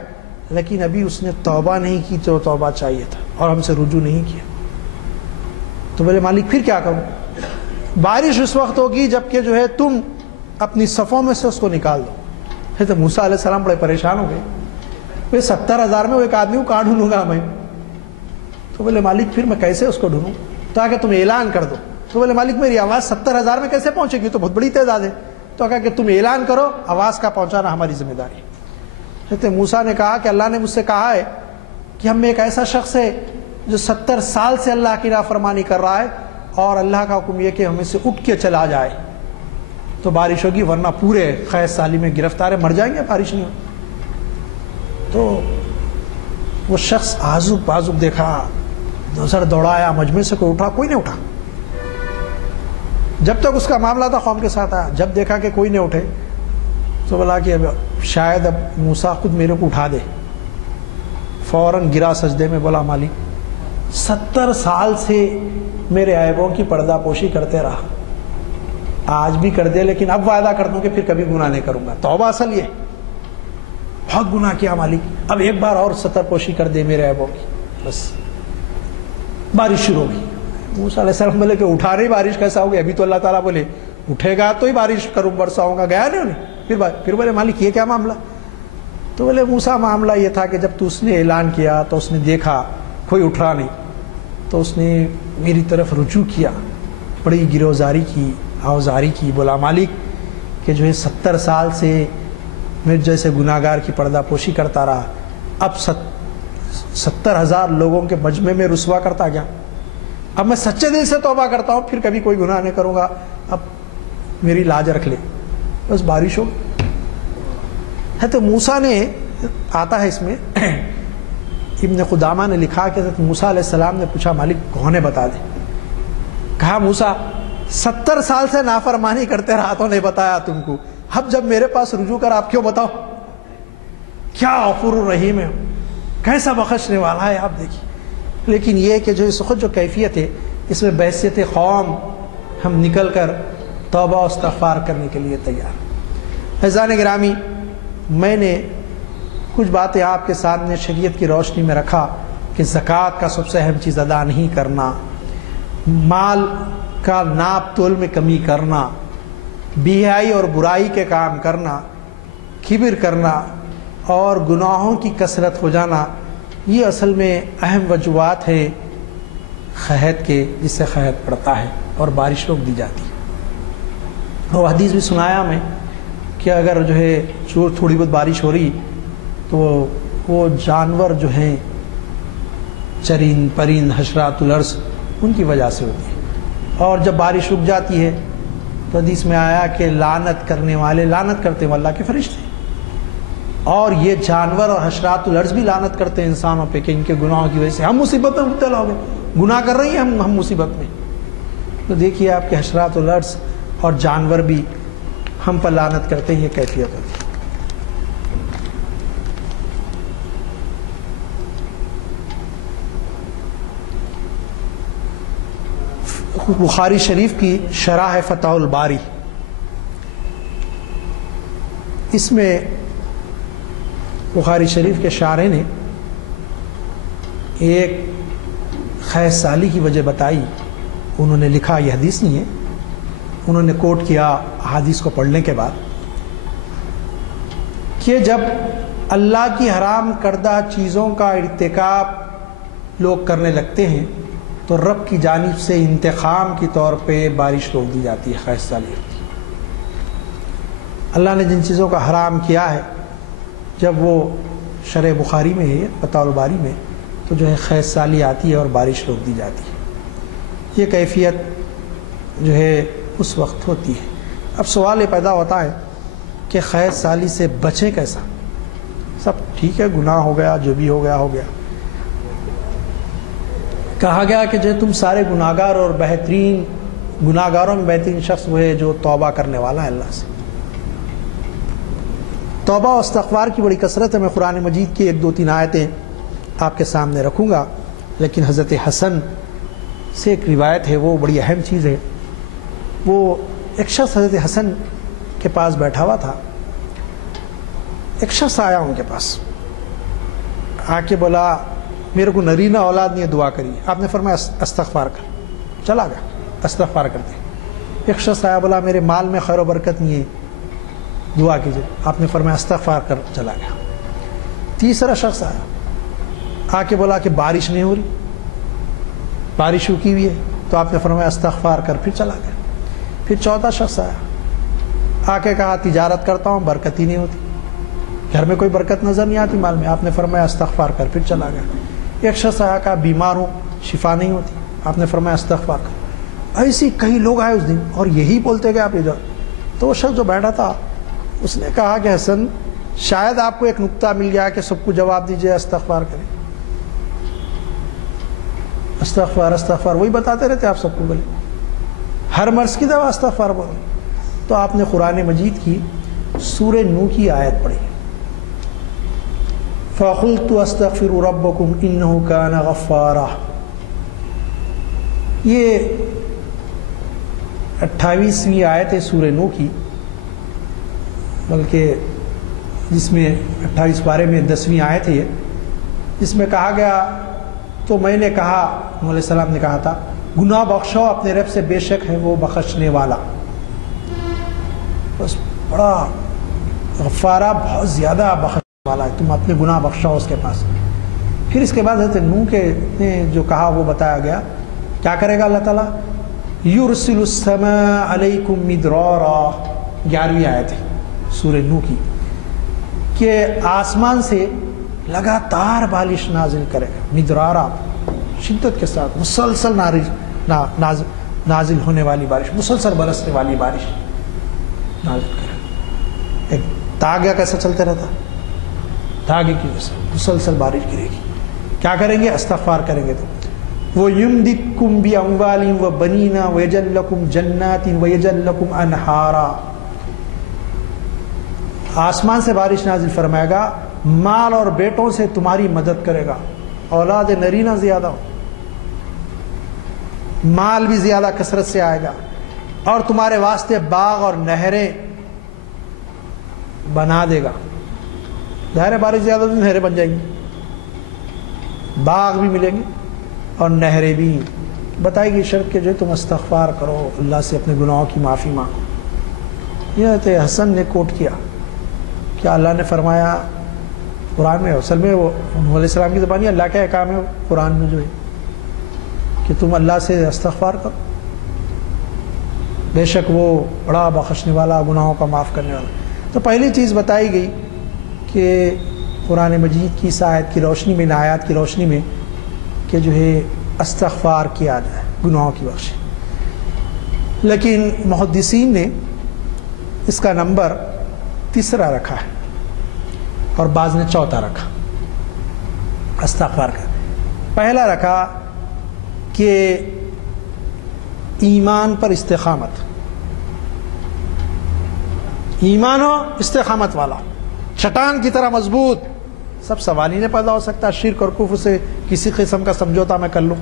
لیکن ابھی اس نے توبہ نہیں کی جو توبہ چاہیے تھا, اور ہم سے رجوع نہیں کیا. تو بولے مالک پھر کیا کروں؟ بارش اس وقت ہوگی جبکہ جو ہے تم اپنی صفوں میں سے اس کو نکال دو. تو موسیٰ علیہ السلام بڑے پریشان ہو گئے, 70,000 میں وہ ایک آدمی کو کہاں ڈھونڈوں گا میں؟ تو بولے مالک پھر میں کیسے اس کو ڈھونڈوں؟ تو آگے تم اعلان کر دو. تو بولے مالک میری آواز 70,000 میں کیسے پہنچے گی, تو بہت بڑی تعداد ہے. تو کہا کہ تم اعلان کرو, آواز کا پہنچانا ہماری ذمہ داری ہے. حضرت موسیٰ نے کہا کہ اللہ نے مجھ سے کہا ہے کہ ہم میں ایک ایسا شخص ہے جو 70 سال سے اللہ کی نافرمانی کر رہا ہے, اور اللہ کا حکم یہ کہ ہمیں سے اٹھ کے چلا جائے تو بارش ہوگی, ورنہ پورے قحط سالی میں گرفتار ہے, مر جائیں گے بارش نہیں ہوگی. تو وہ شخص آزوک بازوک دیکھا, نظر دوڑایا, مجمع سے کوئی اٹھا, کوئی نہیں اٹھا. جب تک اس کا معاملہ تھا قوم کے ساتھ آیا, جب دیکھا کہ کوئی نہیں اٹھے تو بولا کہ شاید اب موسیٰ خود میرے کو اٹھا دے. فوراً گرا سجدے میں, بولا مالک 70 سال سے میرے عیبوں کی پردہ پوشی کرتے رہا, آج بھی کر دے, لیکن اب وعدہ کر دوں کہ پھر کبھی گناہ نہیں کروں گا. توبہ اصل یہ, بہت گناہ کیا مالک, اب ایک بار اور ستر پوشی کر دے میرے عیبوں کی. بس بارش شروع ہوگی. موسیٰ علیہ السلام بولے کہ اٹھا رہی, بارش کیسا ہوگی؟ ابھی تو اللہ تعالیٰ بولے اٹھے گا تو ہی بارش کروں, برساؤں گا, گیا نہیں. پھر بولے مالک یہ کیا معاملہ؟ تو بولے موسیٰ معاملہ یہ تھا کہ جب تو اس نے اعلان کیا تو اس نے دیکھا کوئی اٹھ رہا نہیں, تو اس نے میری طرف رجوع کیا, بڑی گریزاری کی, آوزاری کی. بولا مالک کہ جو ہے 70 سال سے میرے جیسے گناہگار کی پردہ پوشی کرتا رہا, اب 70,000 لوگوں کے مجمع میں رسوا کرتا گیا. اب میں سچے دل سے توبہ کرتا ہوں, پھر کبھی کوئی گناہ نہیں کروں گا, اب میری لاج رکھ لے. بس بارش ہو. ہے تو موسیٰ نے, آتا ہے اس میں ابن قدامہ نے لکھا کہ حضرت موسیٰ علیہ السلام نے پوچھا مالک کون ہے بتا دے. کہا موسیٰ 70 سال سے نافرمانی کرتے رہا تو نہیں بتایا تم کو, اب جب میرے پاس رجوع کر آپ کیوں بتاؤ؟ کیا غفور الرحیم ہے, کیسا بخشنے والا ہے آپ دیکھیے. لیکن یہ کہ جو اس وقت جو کیفیت ہے, اس میں بحیثیت قوم ہم نکل کر توبہ و استغفار کرنے کے لیے تیار. عزیزان گرامی, میں نے کچھ باتیں آپ کے سامنے شریعت کی روشنی میں رکھا کہ زکوٰۃ کا سب سے اہم چیز ادا نہیں کرنا, مال کا ناپ تول میں کمی کرنا, بیائی اور برائی کے کام کرنا, کبر کرنا اور گناہوں کی کثرت ہو جانا, یہ اصل میں اہم وجوہات ہے خیہت کے، جس سے خیہت پڑتا ہے اور بارش روک دی جاتی ہے۔ اور حدیث بھی سنایا میں کہ اگر جو ہے تھوڑی بہت بارش ہو رہی تو وہ جانور جو ہیں چرند پرند حشرات الارض ان کی وجہ سے ہوتی ہے، اور جب بارش رک جاتی ہے تو حدیث میں آیا کہ لعنت کرنے والے لعنت کرتے ہیں اللہ کے فرشتے، اور یہ جانور اور حشرات الارض بھی لعنت کرتے ہیں انسانوں پہ کہ ان کے گناہوں کی وجہ سے ہم مصیبت میں مبتلا ہو گئے، گناہ کر رہی ہیں ہم مصیبت میں۔ تو دیکھیے آپ کے حشرات الارض اور جانور بھی ہم پر لعنت کرتے ہیں، یہ کیفیت ہوتی ہے۔ بخاری شریف کی شرح فتح الباری، اس میں بخاری شریف کے شارح نے ایک خیز سالی کی وجہ بتائی۔ انہوں نے لکھا، یہ حدیث نہیں ہے، انہوں نے کوٹ کیا حدیث کو پڑھنے کے بعد، کہ جب اللہ کی حرام کردہ چیزوں کا ارتکاب لوگ کرنے لگتے ہیں تو رب کی جانب سے انتقام کے طور پہ بارش روک دی جاتی ہے، خیز سالی۔ اللہ نے جن چیزوں کا حرام کیا ہے، جب وہ شرح بخاری میں ہے فتح الباری میں، تو جو ہے خیز سالی آتی ہے اور بارش روک دی جاتی ہے۔ یہ کیفیت جو ہے اس وقت ہوتی ہے۔ اب سوال یہ پیدا ہوتا ہے کہ خیز سالی سے بچیں کیسا؟ سب ٹھیک ہے، گناہ ہو گیا، جو بھی ہو گیا ہو گیا۔ کہا گیا کہ جو تم سارے گناہگار اور بہترین گناہگاروں میں بہترین شخص وہ ہے جو توبہ کرنے والا ہے اللہ سے۔ توبہ و استغفار کی بڑی کثرت ہے۔ میں قرآن مجید کی 1-2-3 آیتیں آپ کے سامنے رکھوں گا، لیکن حضرت حسن سے ایک روایت ہے، وہ بڑی اہم چیز ہے۔ وہ ایک شخص حضرت حسن کے پاس بیٹھا ہوا تھا، ایک شخص آیا ان کے پاس، آ کے بولا میرے کو نرینہ اولاد نہیں ہے، دعا کریے۔ آپ نے فرمایا استغفار کر، چلا گیا استغفار کرتے۔ ایک شخص آیا، بولا میرے مال میں خیر و برکت نہیں ہے، دعا کیجیے۔ آپ نے فرمایا استغفار کر، چلا گیا۔ تیسرا شخص آیا، آ کے بولا کہ بارش نہیں ہو رہی، بارش رکی ہوئی ہے، تو آپ نے فرمایا استغفار کر، پھر چلا گیا۔ پھر چوتھا شخص آیا، آ کے کہا تجارت کرتا ہوں، برکت ہی نہیں ہوتی، گھر میں کوئی برکت نظر نہیں آتی مال میں، آپ نے فرمایا استغفار کر، پھر چلا گیا۔ ایک شخص آیا، کہا بیمار ہوں، شفا نہیں ہوتی، آپ نے فرمایا استغفار کر۔ ایسی کئی لوگ آئے اس دن اور یہی بولتے گئے آپ ادھر۔ تو وہ شخص جو بیٹھا تھا اس نے کہا کہ حسن، شاید آپ کو ایک نقطہ مل گیا کہ سب کو جواب دیجئے استغفار کریں، استغفار استغفار وہی بتاتے رہتے آپ سب کو، بولے ہر مرض کی دوا استغفار بولے۔ تو آپ نے قرآن مجید کی سورہ نو کی آیت پڑھی، فَقُلْتُ أَسْتَغْفِرُ رَبَّكُمْ إِنَّهُ كَانَ غَفَّارًا۔ یہ 28ویں آیت ہے سورہ نو کی، بلکہ جس میں 28 پارے میں 10ویں آیت ہے، جس میں کہا گیا، تو میں نے کہا، نوح علیہ السلام نے کہا تھا، گناہ بخشو اپنے رب سے، بے شک ہے وہ بخشنے والا۔ بس بڑا غفارہ، بہت زیادہ بخشنے والا ہے، تم اپنے گناہ بخشو اس کے پاس۔ پھر اس کے بعد حضرت نوح کے نے جو کہا وہ بتایا گیا، کیا کرے گا اللہ تعالیٰ؟ یرسل السماء علیکم مدرارا، 11ویں آیت ہے سورہ نوح کی، کہ آسمان سے لگاتار بارش نازل کرے گا، مدرارا، شدت کے ساتھ مسلسل نازل ہونے والی بارش، مسلسل برسنے والی بارش نازل کرے گا۔ ایک دھاگا کیسا چلتے رہتا، دھاگے کی وجہ سے مسلسل بارش گرے گی۔ کیا کریں گے؟ استغفار کریں گے تو وَيُمْدِدْكُمْ بِأَمْوَالٍ وَبَنِينَ وَيَجْعَلْ لَكُمْ جَنَّاتٍ وَيَجْعَلْ لَكُمْ أَنْهَارًا۔ آسمان سے بارش نازل فرمائے گا، مال اور بیٹوں سے تمہاری مدد کرے گا، اولاد نرینہ زیادہ ہو، مال بھی زیادہ کثرت سے آئے گا، اور تمہارے واسطے باغ اور نہریں بنا دے گا۔ ظاہر ہے بارش زیادہ تو نہریں بن جائیں گی، باغ بھی ملیں گے اور نہریں بھی۔ بتائے گی شرط کہ جو تم استغفار کرو، اللہ سے اپنے گناہوں کی معافی مانگو۔ یہ حضرت حسن نے کوٹ کیا، کیا اللہ نے فرمایا قرآن میں، اصل میں وہ نوح علیہ السلام کی زبانی، اللہ کا احکام ہے قرآن میں جو ہے کہ تم اللہ سے استغفار کرو، بے شک وہ بڑا بخشنے والا، گناہوں کا معاف کرنے والا۔ تو پہلی چیز بتائی گئی کہ قرآن مجید کی اس آیت کی روشنی میں، ان آیات کی روشنی میں، کہ جو ہے استغفار کیا جائے، گناہوں کی بخشش۔ لیکن محدثین نے اس کا نمبر تیسرا رکھا ہے اور بعض نے چوتھا رکھا استغفار کا۔ پہلا رکھا کہ ایمان پر استقامت، ایمان ہو استقامت والا، چٹان کی طرح مضبوط، سب سوال ہی نہیں پیدا ہو سکتا شرک اور کفر سے کسی قسم کا سمجھوتا میں کر لوں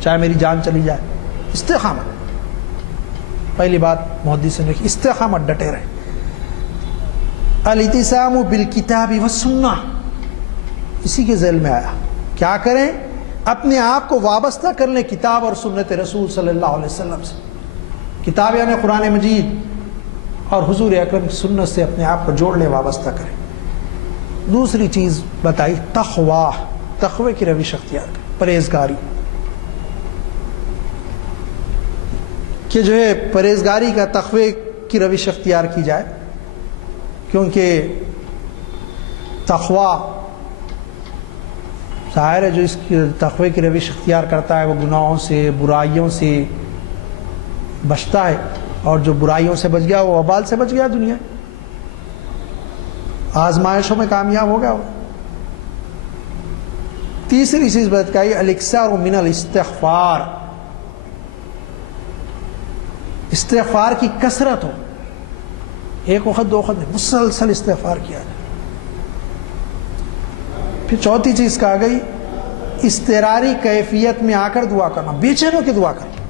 چاہے میری جان چلی جائے۔ استقامت پہلی بات محدثین نے، استقامت، ڈٹے رہے۔ الاعتصام بالکتاب والسنہ، اسی کے ذیل میں آیا کیا کریں؟ اپنے آپ کو وابستہ کر لیں کتاب اور سنت رسول صلی اللہ علیہ وسلم سے۔ کتاب یعنی قرآن مجید اور حضور اکرم کی سنت سے اپنے آپ کو جوڑ لیں، وابستہ کریں۔ دوسری چیز بتائی تقوی، تقوی کی روش اختیار کریں، پرہیزگاری، کہ جو ہے پرہیزگاری کا، تقوی کی روش اختیار کی جائے، کیونکہ تقوی ظاہر ہے جو اس کی تقوی کی روش اختیار کرتا ہے وہ گناہوں سے، برائیوں سے بچتا ہے، اور جو برائیوں سے بچ گیا وہ وبال سے بچ گیا، دنیا آزمائشوں میں کامیاب ہو گیا وہ۔ تیسری چیز بتائی الاکثار من الاستغفار، استغفار کی کثرت ہو، ایک وقت دو وقت نہیں، مسلسل استغفار کیا جائے۔ پھر چوتھی چیز کہا گئی اضطراری کیفیت میں آ کر دعا کرنا، بے چین ہو کے دعا کرنا،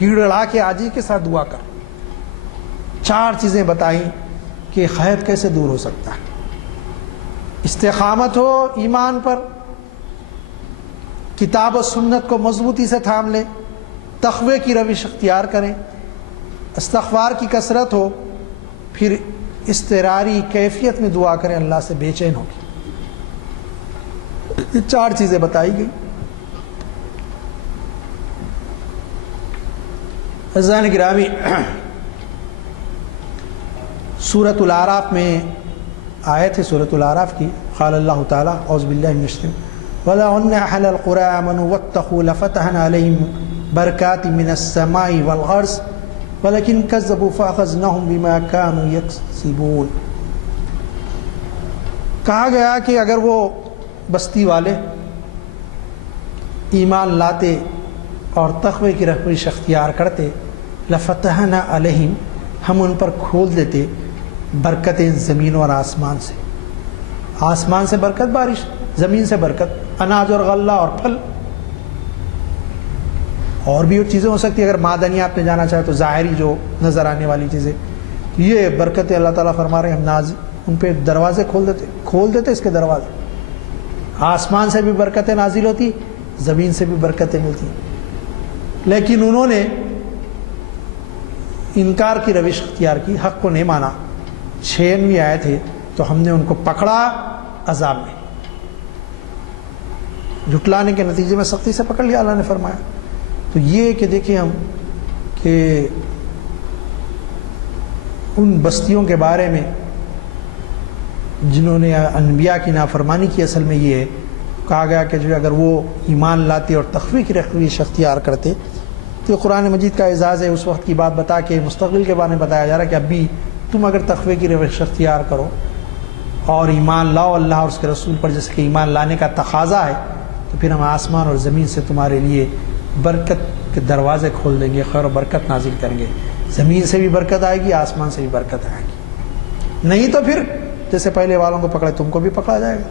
گڑگڑا کے عاجزی کے ساتھ دعا کرنا۔ چار چیزیں بتائیں کہ قحط کیسے دور ہو سکتا ہے۔ استقامت ہو ایمان پر، کتاب و سنت کو مضبوطی سے تھام لیں، تقوی کی روش اختیار کریں، استغفار کی کثرت ہو، پھر اضطراری کیفیت میں دعا کریں اللہ سے بے چین ہو کے۔ یہ چار چیزیں بتائی گئی۔ عزیزان گرامی، سورۃ الاعراف میں آیت ہے، سورۃ الاعراف کی، قال اللہ تعالیٰ اعوذ باللہ من الشیطان وَلَوْ أَنَّ أَهْلَ الْقُرَىٰ آمَنُوا وَاتَّقُوا لَفَتَحْنَا عَلَيْهِمْ بَرَكَاتٍ مِّنَ السَّمَاءِ وَالْأَرْضِ وَلَكِنْ كَذَّبُوا فَأَخَذْنَاهُمْ بِمَا كَانُوا يَكْسِبُونَ۔ کہا گیا کہ اگر وہ بستی والے ایمان لاتے اور تقوی کی روش اختیار کرتے، لفتحنا علیہم، ہم ان پر کھول دیتے برکتیں زمین اور آسمان سے، آسمان سے برکت بارش، زمین سے برکت، اناج اور غلہ اور پھل، اور بھی چیزیں ہو سکتی ہے، اگر معدنیات میں جانا چاہے تو ظاہری جو نظر آنے والی چیزیں، یہ برکتیں اللہ تعالیٰ فرما رہے ہیں ہم ان پہ دروازے کھول دیتے اس کے دروازے، آسمان سے بھی برکتیں نازل ہوتی، زمین سے بھی برکتیں ملتی، لیکن انہوں نے انکار کی روش اختیار کی، حق کو نہیں مانا۔ 6ویں آئے تھے تو ہم نے ان کو پکڑا عذاب میں، جھٹلانے کے نتیجے میں سختی سے پکڑ لیا، اللہ نے فرمایا۔ تو یہ کہ دیکھیں ہم کہ ان بستیوں کے بارے میں جنہوں نے انبیاء کی نافرمانی کی، اصل میں یہ ہے کہا گیا کہ جو اگر وہ ایمان لاتے اور تقوی کی روش اختیار کرتے تو قرآن مجید کا اعزاز ہے۔ اس وقت کی بات بتا کے مستقبل کے بارے میں بتایا جا رہا ہے کہ اب بھی تم اگر تقوی کی روش اختیار کرو اور ایمان لاؤ اللہ اور اس کے رسول پر، جیسے کہ ایمان لانے کا تقاضا ہے، تو پھر ہم آسمان اور زمین سے تمہارے لیے برکت کے دروازے کھول دیں گے، خیر و برکت نازل کریں گے، زمین سے بھی برکت آئے گی، آسمان سے بھی برکت آئے گی، نہیں تو پھر جیسے پہلے والوں کو پکڑے تم کو بھی پکڑا جائے گا۔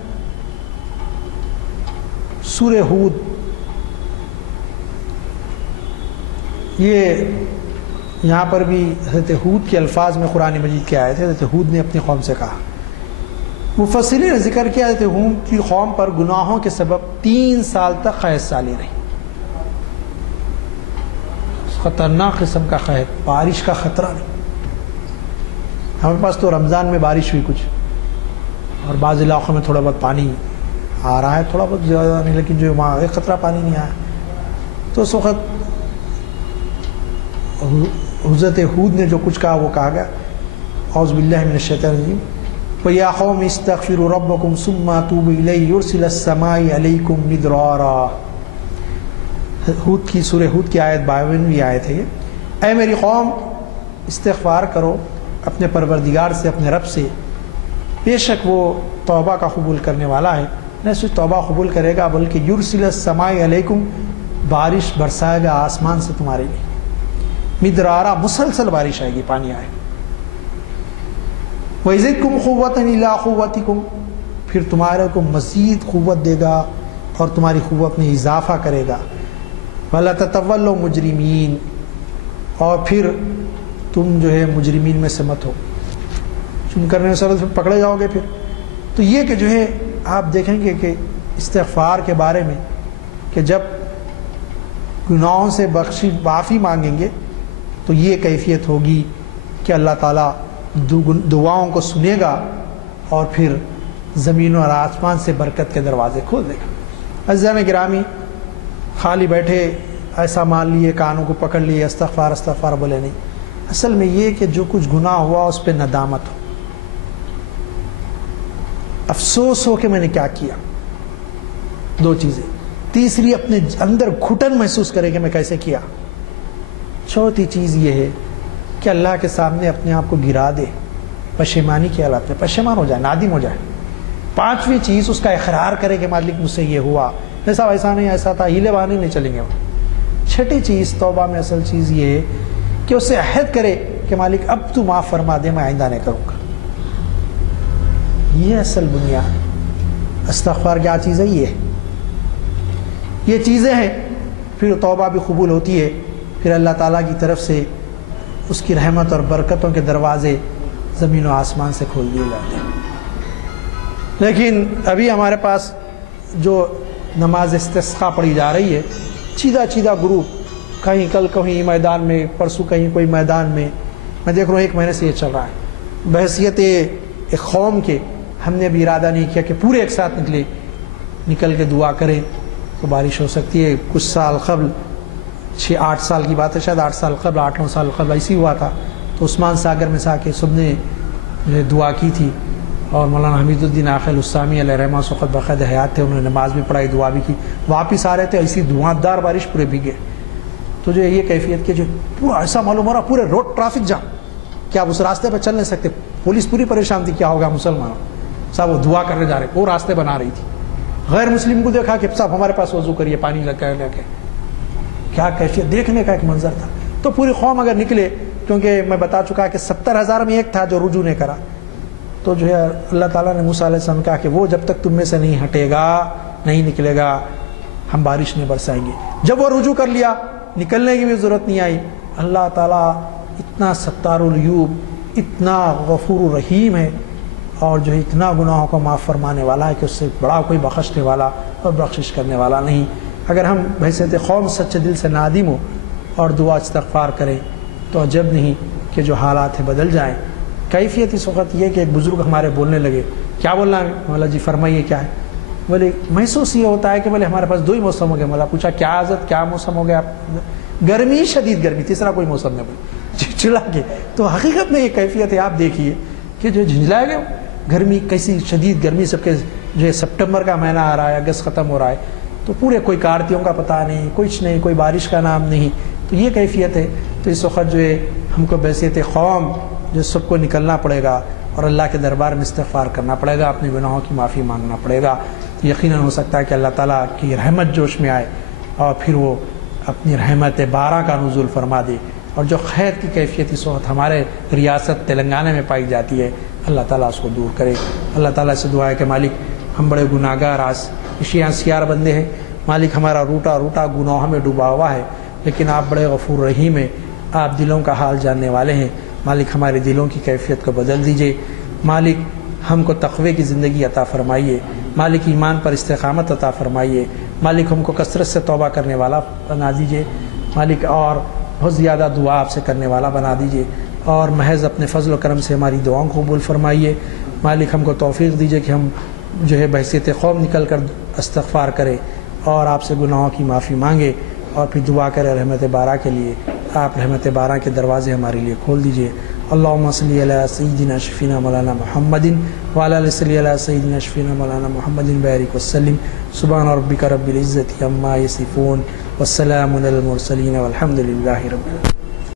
سورہ ہود، یہ یہاں پر بھی حضرت ہود کے الفاظ میں قرآن مجید کے آئے تھے۔ حضرت ہود نے اپنی قوم سے کہا، مفسرین نے ذکر کیا حضرت ہود کی قوم پر گناہوں کے سبب 3 سال تک قحط سالی رہی، خطرناک قسم کا قحط، بارش کا خطرہ نہیں۔ ہمارے پاس تو رمضان میں بارش ہوئی کچھ، اور بعض علاقوں میں تھوڑا بہت پانی آ رہا ہے، تھوڑا بہت زیادہ نہیں، لیکن جو وہاں ایک قطرہ پانی نہیں آیا۔ تو اس وقت حضرت ہود نے جو کچھ کہا وہ کہا گیا، اعوذ باللہ من الشیطان الرجیم، وَيَا قَوْمِ اسْتَغْفِرُوا رَبَّكُمْ ثُمَّ تُوبُوا إِلَيْهِ يُرْسِلَ السَّمَاءَ عَلَيْكُمْ مِدْرَارًا۔ ہود کی سورہ ہود کی آیت 52ویں آیت ہے یہ۔ اے میری قوم استغفار کرو اپنے پروردگار سے، اپنے رب سے، بے شک وہ توبہ کا قبول کرنے والا ہے، نہ صرف توبہ قبول کرے گا بلکہ یرسل السماء علیکم، بارش برسائے گا آسمان سے تمہارے لیے، مدرارا، مسلسل بارش آئے گی، پانی آئے گا، وَيَزِدْكُمْ قُوَّةً إِلَىٰ قُوَّتِكُمْ، پھر تمہارے کو مزید قوت دے گا اور تمہاری قوت میں اضافہ کرے گا، وَلَا تَتَوَلَّوْا مُجْرِمِينَ، اور پھر تم جو ہے مجرمین میں سے مت ہو، چن کرنے سے پھر پکڑے جاؤ گے۔ پھر تو یہ کہ جو ہے آپ دیکھیں گے کہ استغفار کے بارے میں کہ جب گناہوں سے معافی مانگیں گے تو یہ کیفیت ہوگی کہ اللہ تعالیٰ دعاؤں کو سنے گا اور پھر زمین اور آسمان سے برکت کے دروازے کھول دے گا۔ عزیزان گرامی، خالی بیٹھے ایسا مان لیے، کانوں کو پکڑ لیے، استغفار استغفار بولے نہیں، اصل میں یہ کہ جو کچھ گناہ ہوا اس پہ ندامت ہو، افسوس ہو کہ میں نے کیا کیا، دو چیزیں، تیسری اپنے اندر گھٹن محسوس کرے کہ میں کیسے کیا، چوتھی چیز یہ ہے کہ اللہ کے سامنے اپنے آپ کو گرا دے، پشیمانی کی حالت میں پشیمان ہو جائے، نادم ہو جائے، پانچویں چیز اس کا اقرار کرے کہ مالک مجھ سے یہ ہوا، ایسا نہیں، ایسا تھا، ہیلے بہانے نہیں چلیں گے۔ چھٹی چیز توبہ میں اصل چیز یہ ہے کہ اسے عہد کرے کہ مالک اب تو معاف فرما دے، میں آئندہ نہیں کروں گا۔ یہ اصل بنیاد استغفار کیا چیز ہے، یہ چیزیں ہیں، پھر توبہ بھی قبول ہوتی ہے، پھر اللہ تعالیٰ کی طرف سے اس کی رحمت اور برکتوں کے دروازے زمین و آسمان سے کھول دیے جاتے ہیں۔ لیکن ابھی ہمارے پاس جو نماز استسقاء پڑھی جا رہی ہے، چیدہ گروپ، کہیں کل کہیں میدان میں، پرسوں کہیں کوئی میدان میں، میں دیکھ رہا ہوں 1 مہینے سے یہ چل رہا ہے۔ بحیثیت ایک قوم کے ہم نے بھی ارادہ نہیں کیا کہ پورے ایک ساتھ نکل کے دعا کریں تو بارش ہو سکتی ہے۔ کچھ سال قبل 6-8 سال کی بات ہے، شاید 8 سال قبل، 8-9 سال قبل ایسی ہوا تھا، تو عثمان ساگر میں سے آ کے سب نے دعا کی تھی، اور مولانا حمید الدین عاقل السامی علیہ رحمہ اس وقت باقاعدہ حیات تھے، انہوں نے نماز بھی پڑھائی، دعا بھی کی، واپس آ رہے تھے، ایسی دھواں دار بارش، پورے بھیگے۔ تو جو یہ کیفیت کے جو پورا ایسا معلوم ہو رہا، پورے روڈ ٹرافک جام، کہ آپ اس راستے پہ چل نہیں سکتے، پولیس پوری پریشان تھی کیا ہوگا مسلمانوں، صاحب وہ دعا کرنے جا رہے، وہ راستے بنا رہی تھی، غیر مسلم کو دیکھا کہ صاحب ہمارے پاس وضو کریے، پانی لے کے، کیا کیفیت، دیکھنے کا ایک منظر تھا۔ تو پوری قوم اگر نکلے، کیونکہ میں بتا چکا کہ 70,000 میں ایک تھا جو رجوع نہیں کرا، تو جو ہے اللہ تعالیٰ نے موسیٰ علیہ السلام کہا کہ وہ جب تک تم میں سے نہیں ہٹے گا، نہیں نکلے گا، ہم بارش نہیں برسائیں گے۔ جب وہ رجوع کر لیا، نکلنے کی بھی ضرورت نہیں آئی۔ اللہ تعالیٰ اتنا ستار العیوب، اتنا غفور الرحیم ہے، اور جو ہے اتنا گناہوں کو معاف فرمانے والا ہے کہ اس سے بڑا کوئی بخشنے والا اور بخشش کرنے والا نہیں۔ اگر ہم بحیثیت قوم سچے دل سے نادم ہو اور دعا استغفار کریں تو عجب نہیں کہ جو حالات ہیں بدل جائیں۔ کیفیت اس وقت یہ کہ ایک بزرگ ہمارے بولنے لگے، کیا بولنا ہے مولا جی، فرمائیے کیا ہے؟ بولے محسوس یہ ہوتا ہے کہ بولے ہمارے پاس 2 ہی موسم ہو گئے۔ مولا پوچھا کیا حضرت، کیا موسم ہو گیا؟ گرمی، شدید گرمی، تیسرا کوئی موسم نہیں، بولے چلا کے۔ تو حقیقت میں یہ کیفیت ہے، آپ دیکھیے کہ جو جھنجھلائے گئے گرمی، کیسی شدید گرمی، سب کے جو ہے سپٹمبر کا مہینہ آ رہا ہے، اگست ختم ہو رہا ہے، تو پورے کوئی کارتیوں کا پتہ نہیں، کچھ نہیں، کوئی بارش کا نام نہیں، تو یہ کیفیت ہے۔ تو اس وقت جو ہے ہم کو بحیثیت قوم جو سب کو نکلنا پڑے گا اور اللہ کے دربار میں استغفار کرنا پڑے گا، اپنے گناہوں کی معافی مانگنا پڑے گا۔ یقیناً ہو سکتا ہے کہ اللہ تعالیٰ کی رحمت جوش میں آئے اور پھر وہ اپنی رحمت بارہ کا نزول فرما دے، اور جو خیر کی کیفیت اس وقت ہمارے ریاست تلنگانہ میں پائی جاتی ہے، اللہ تعالیٰ اس کو دور کرے۔ اللہ تعالیٰ سے دعا ہے کہ مالک ہم بڑے گناہ گار سیار بندے ہیں، مالک ہمارا روٹا گناہوں میں ڈوبا ہوا ہے، لیکن آپ بڑے غفور رحیم ہیں، آپ دلوں کا حال جاننے والے ہیں۔ مالک ہمارے دلوں کی کیفیت کو بدل دیجئے، مالک ہم کو تقوی کی زندگی عطا فرمائیے، مالک ایمان پر استقامت عطا فرمائیے، مالک ہم کو کثرت سے توبہ کرنے والا بنا دیجئے، مالک اور بہت زیادہ دعا آپ سے کرنے والا بنا دیجئے، اور محض اپنے فضل و کرم سے ہماری دعاؤں کو قبول فرمائیے۔ مالک ہم کو توفیق دیجئے کہ ہم جو ہے بحیثیت قوم نکل کر استغفار کریں اور آپ سے گناہوں کی معافی مانگے، اور پھر دعا کرے رحمت بارہ کے لیے. آپ رحمت بارہ کے دروازے ہمارے لیے کھول دیجئے. اللہم صلی علی سیدنا شفینا مولانا محمد وعلی آلہ صلی علی سیدنا شفینا مولانا محمد بارک وسلم. سبحان ربک رب العزت عما یصفون والسلام علی المرسلین والحمد للہ رب العالمین.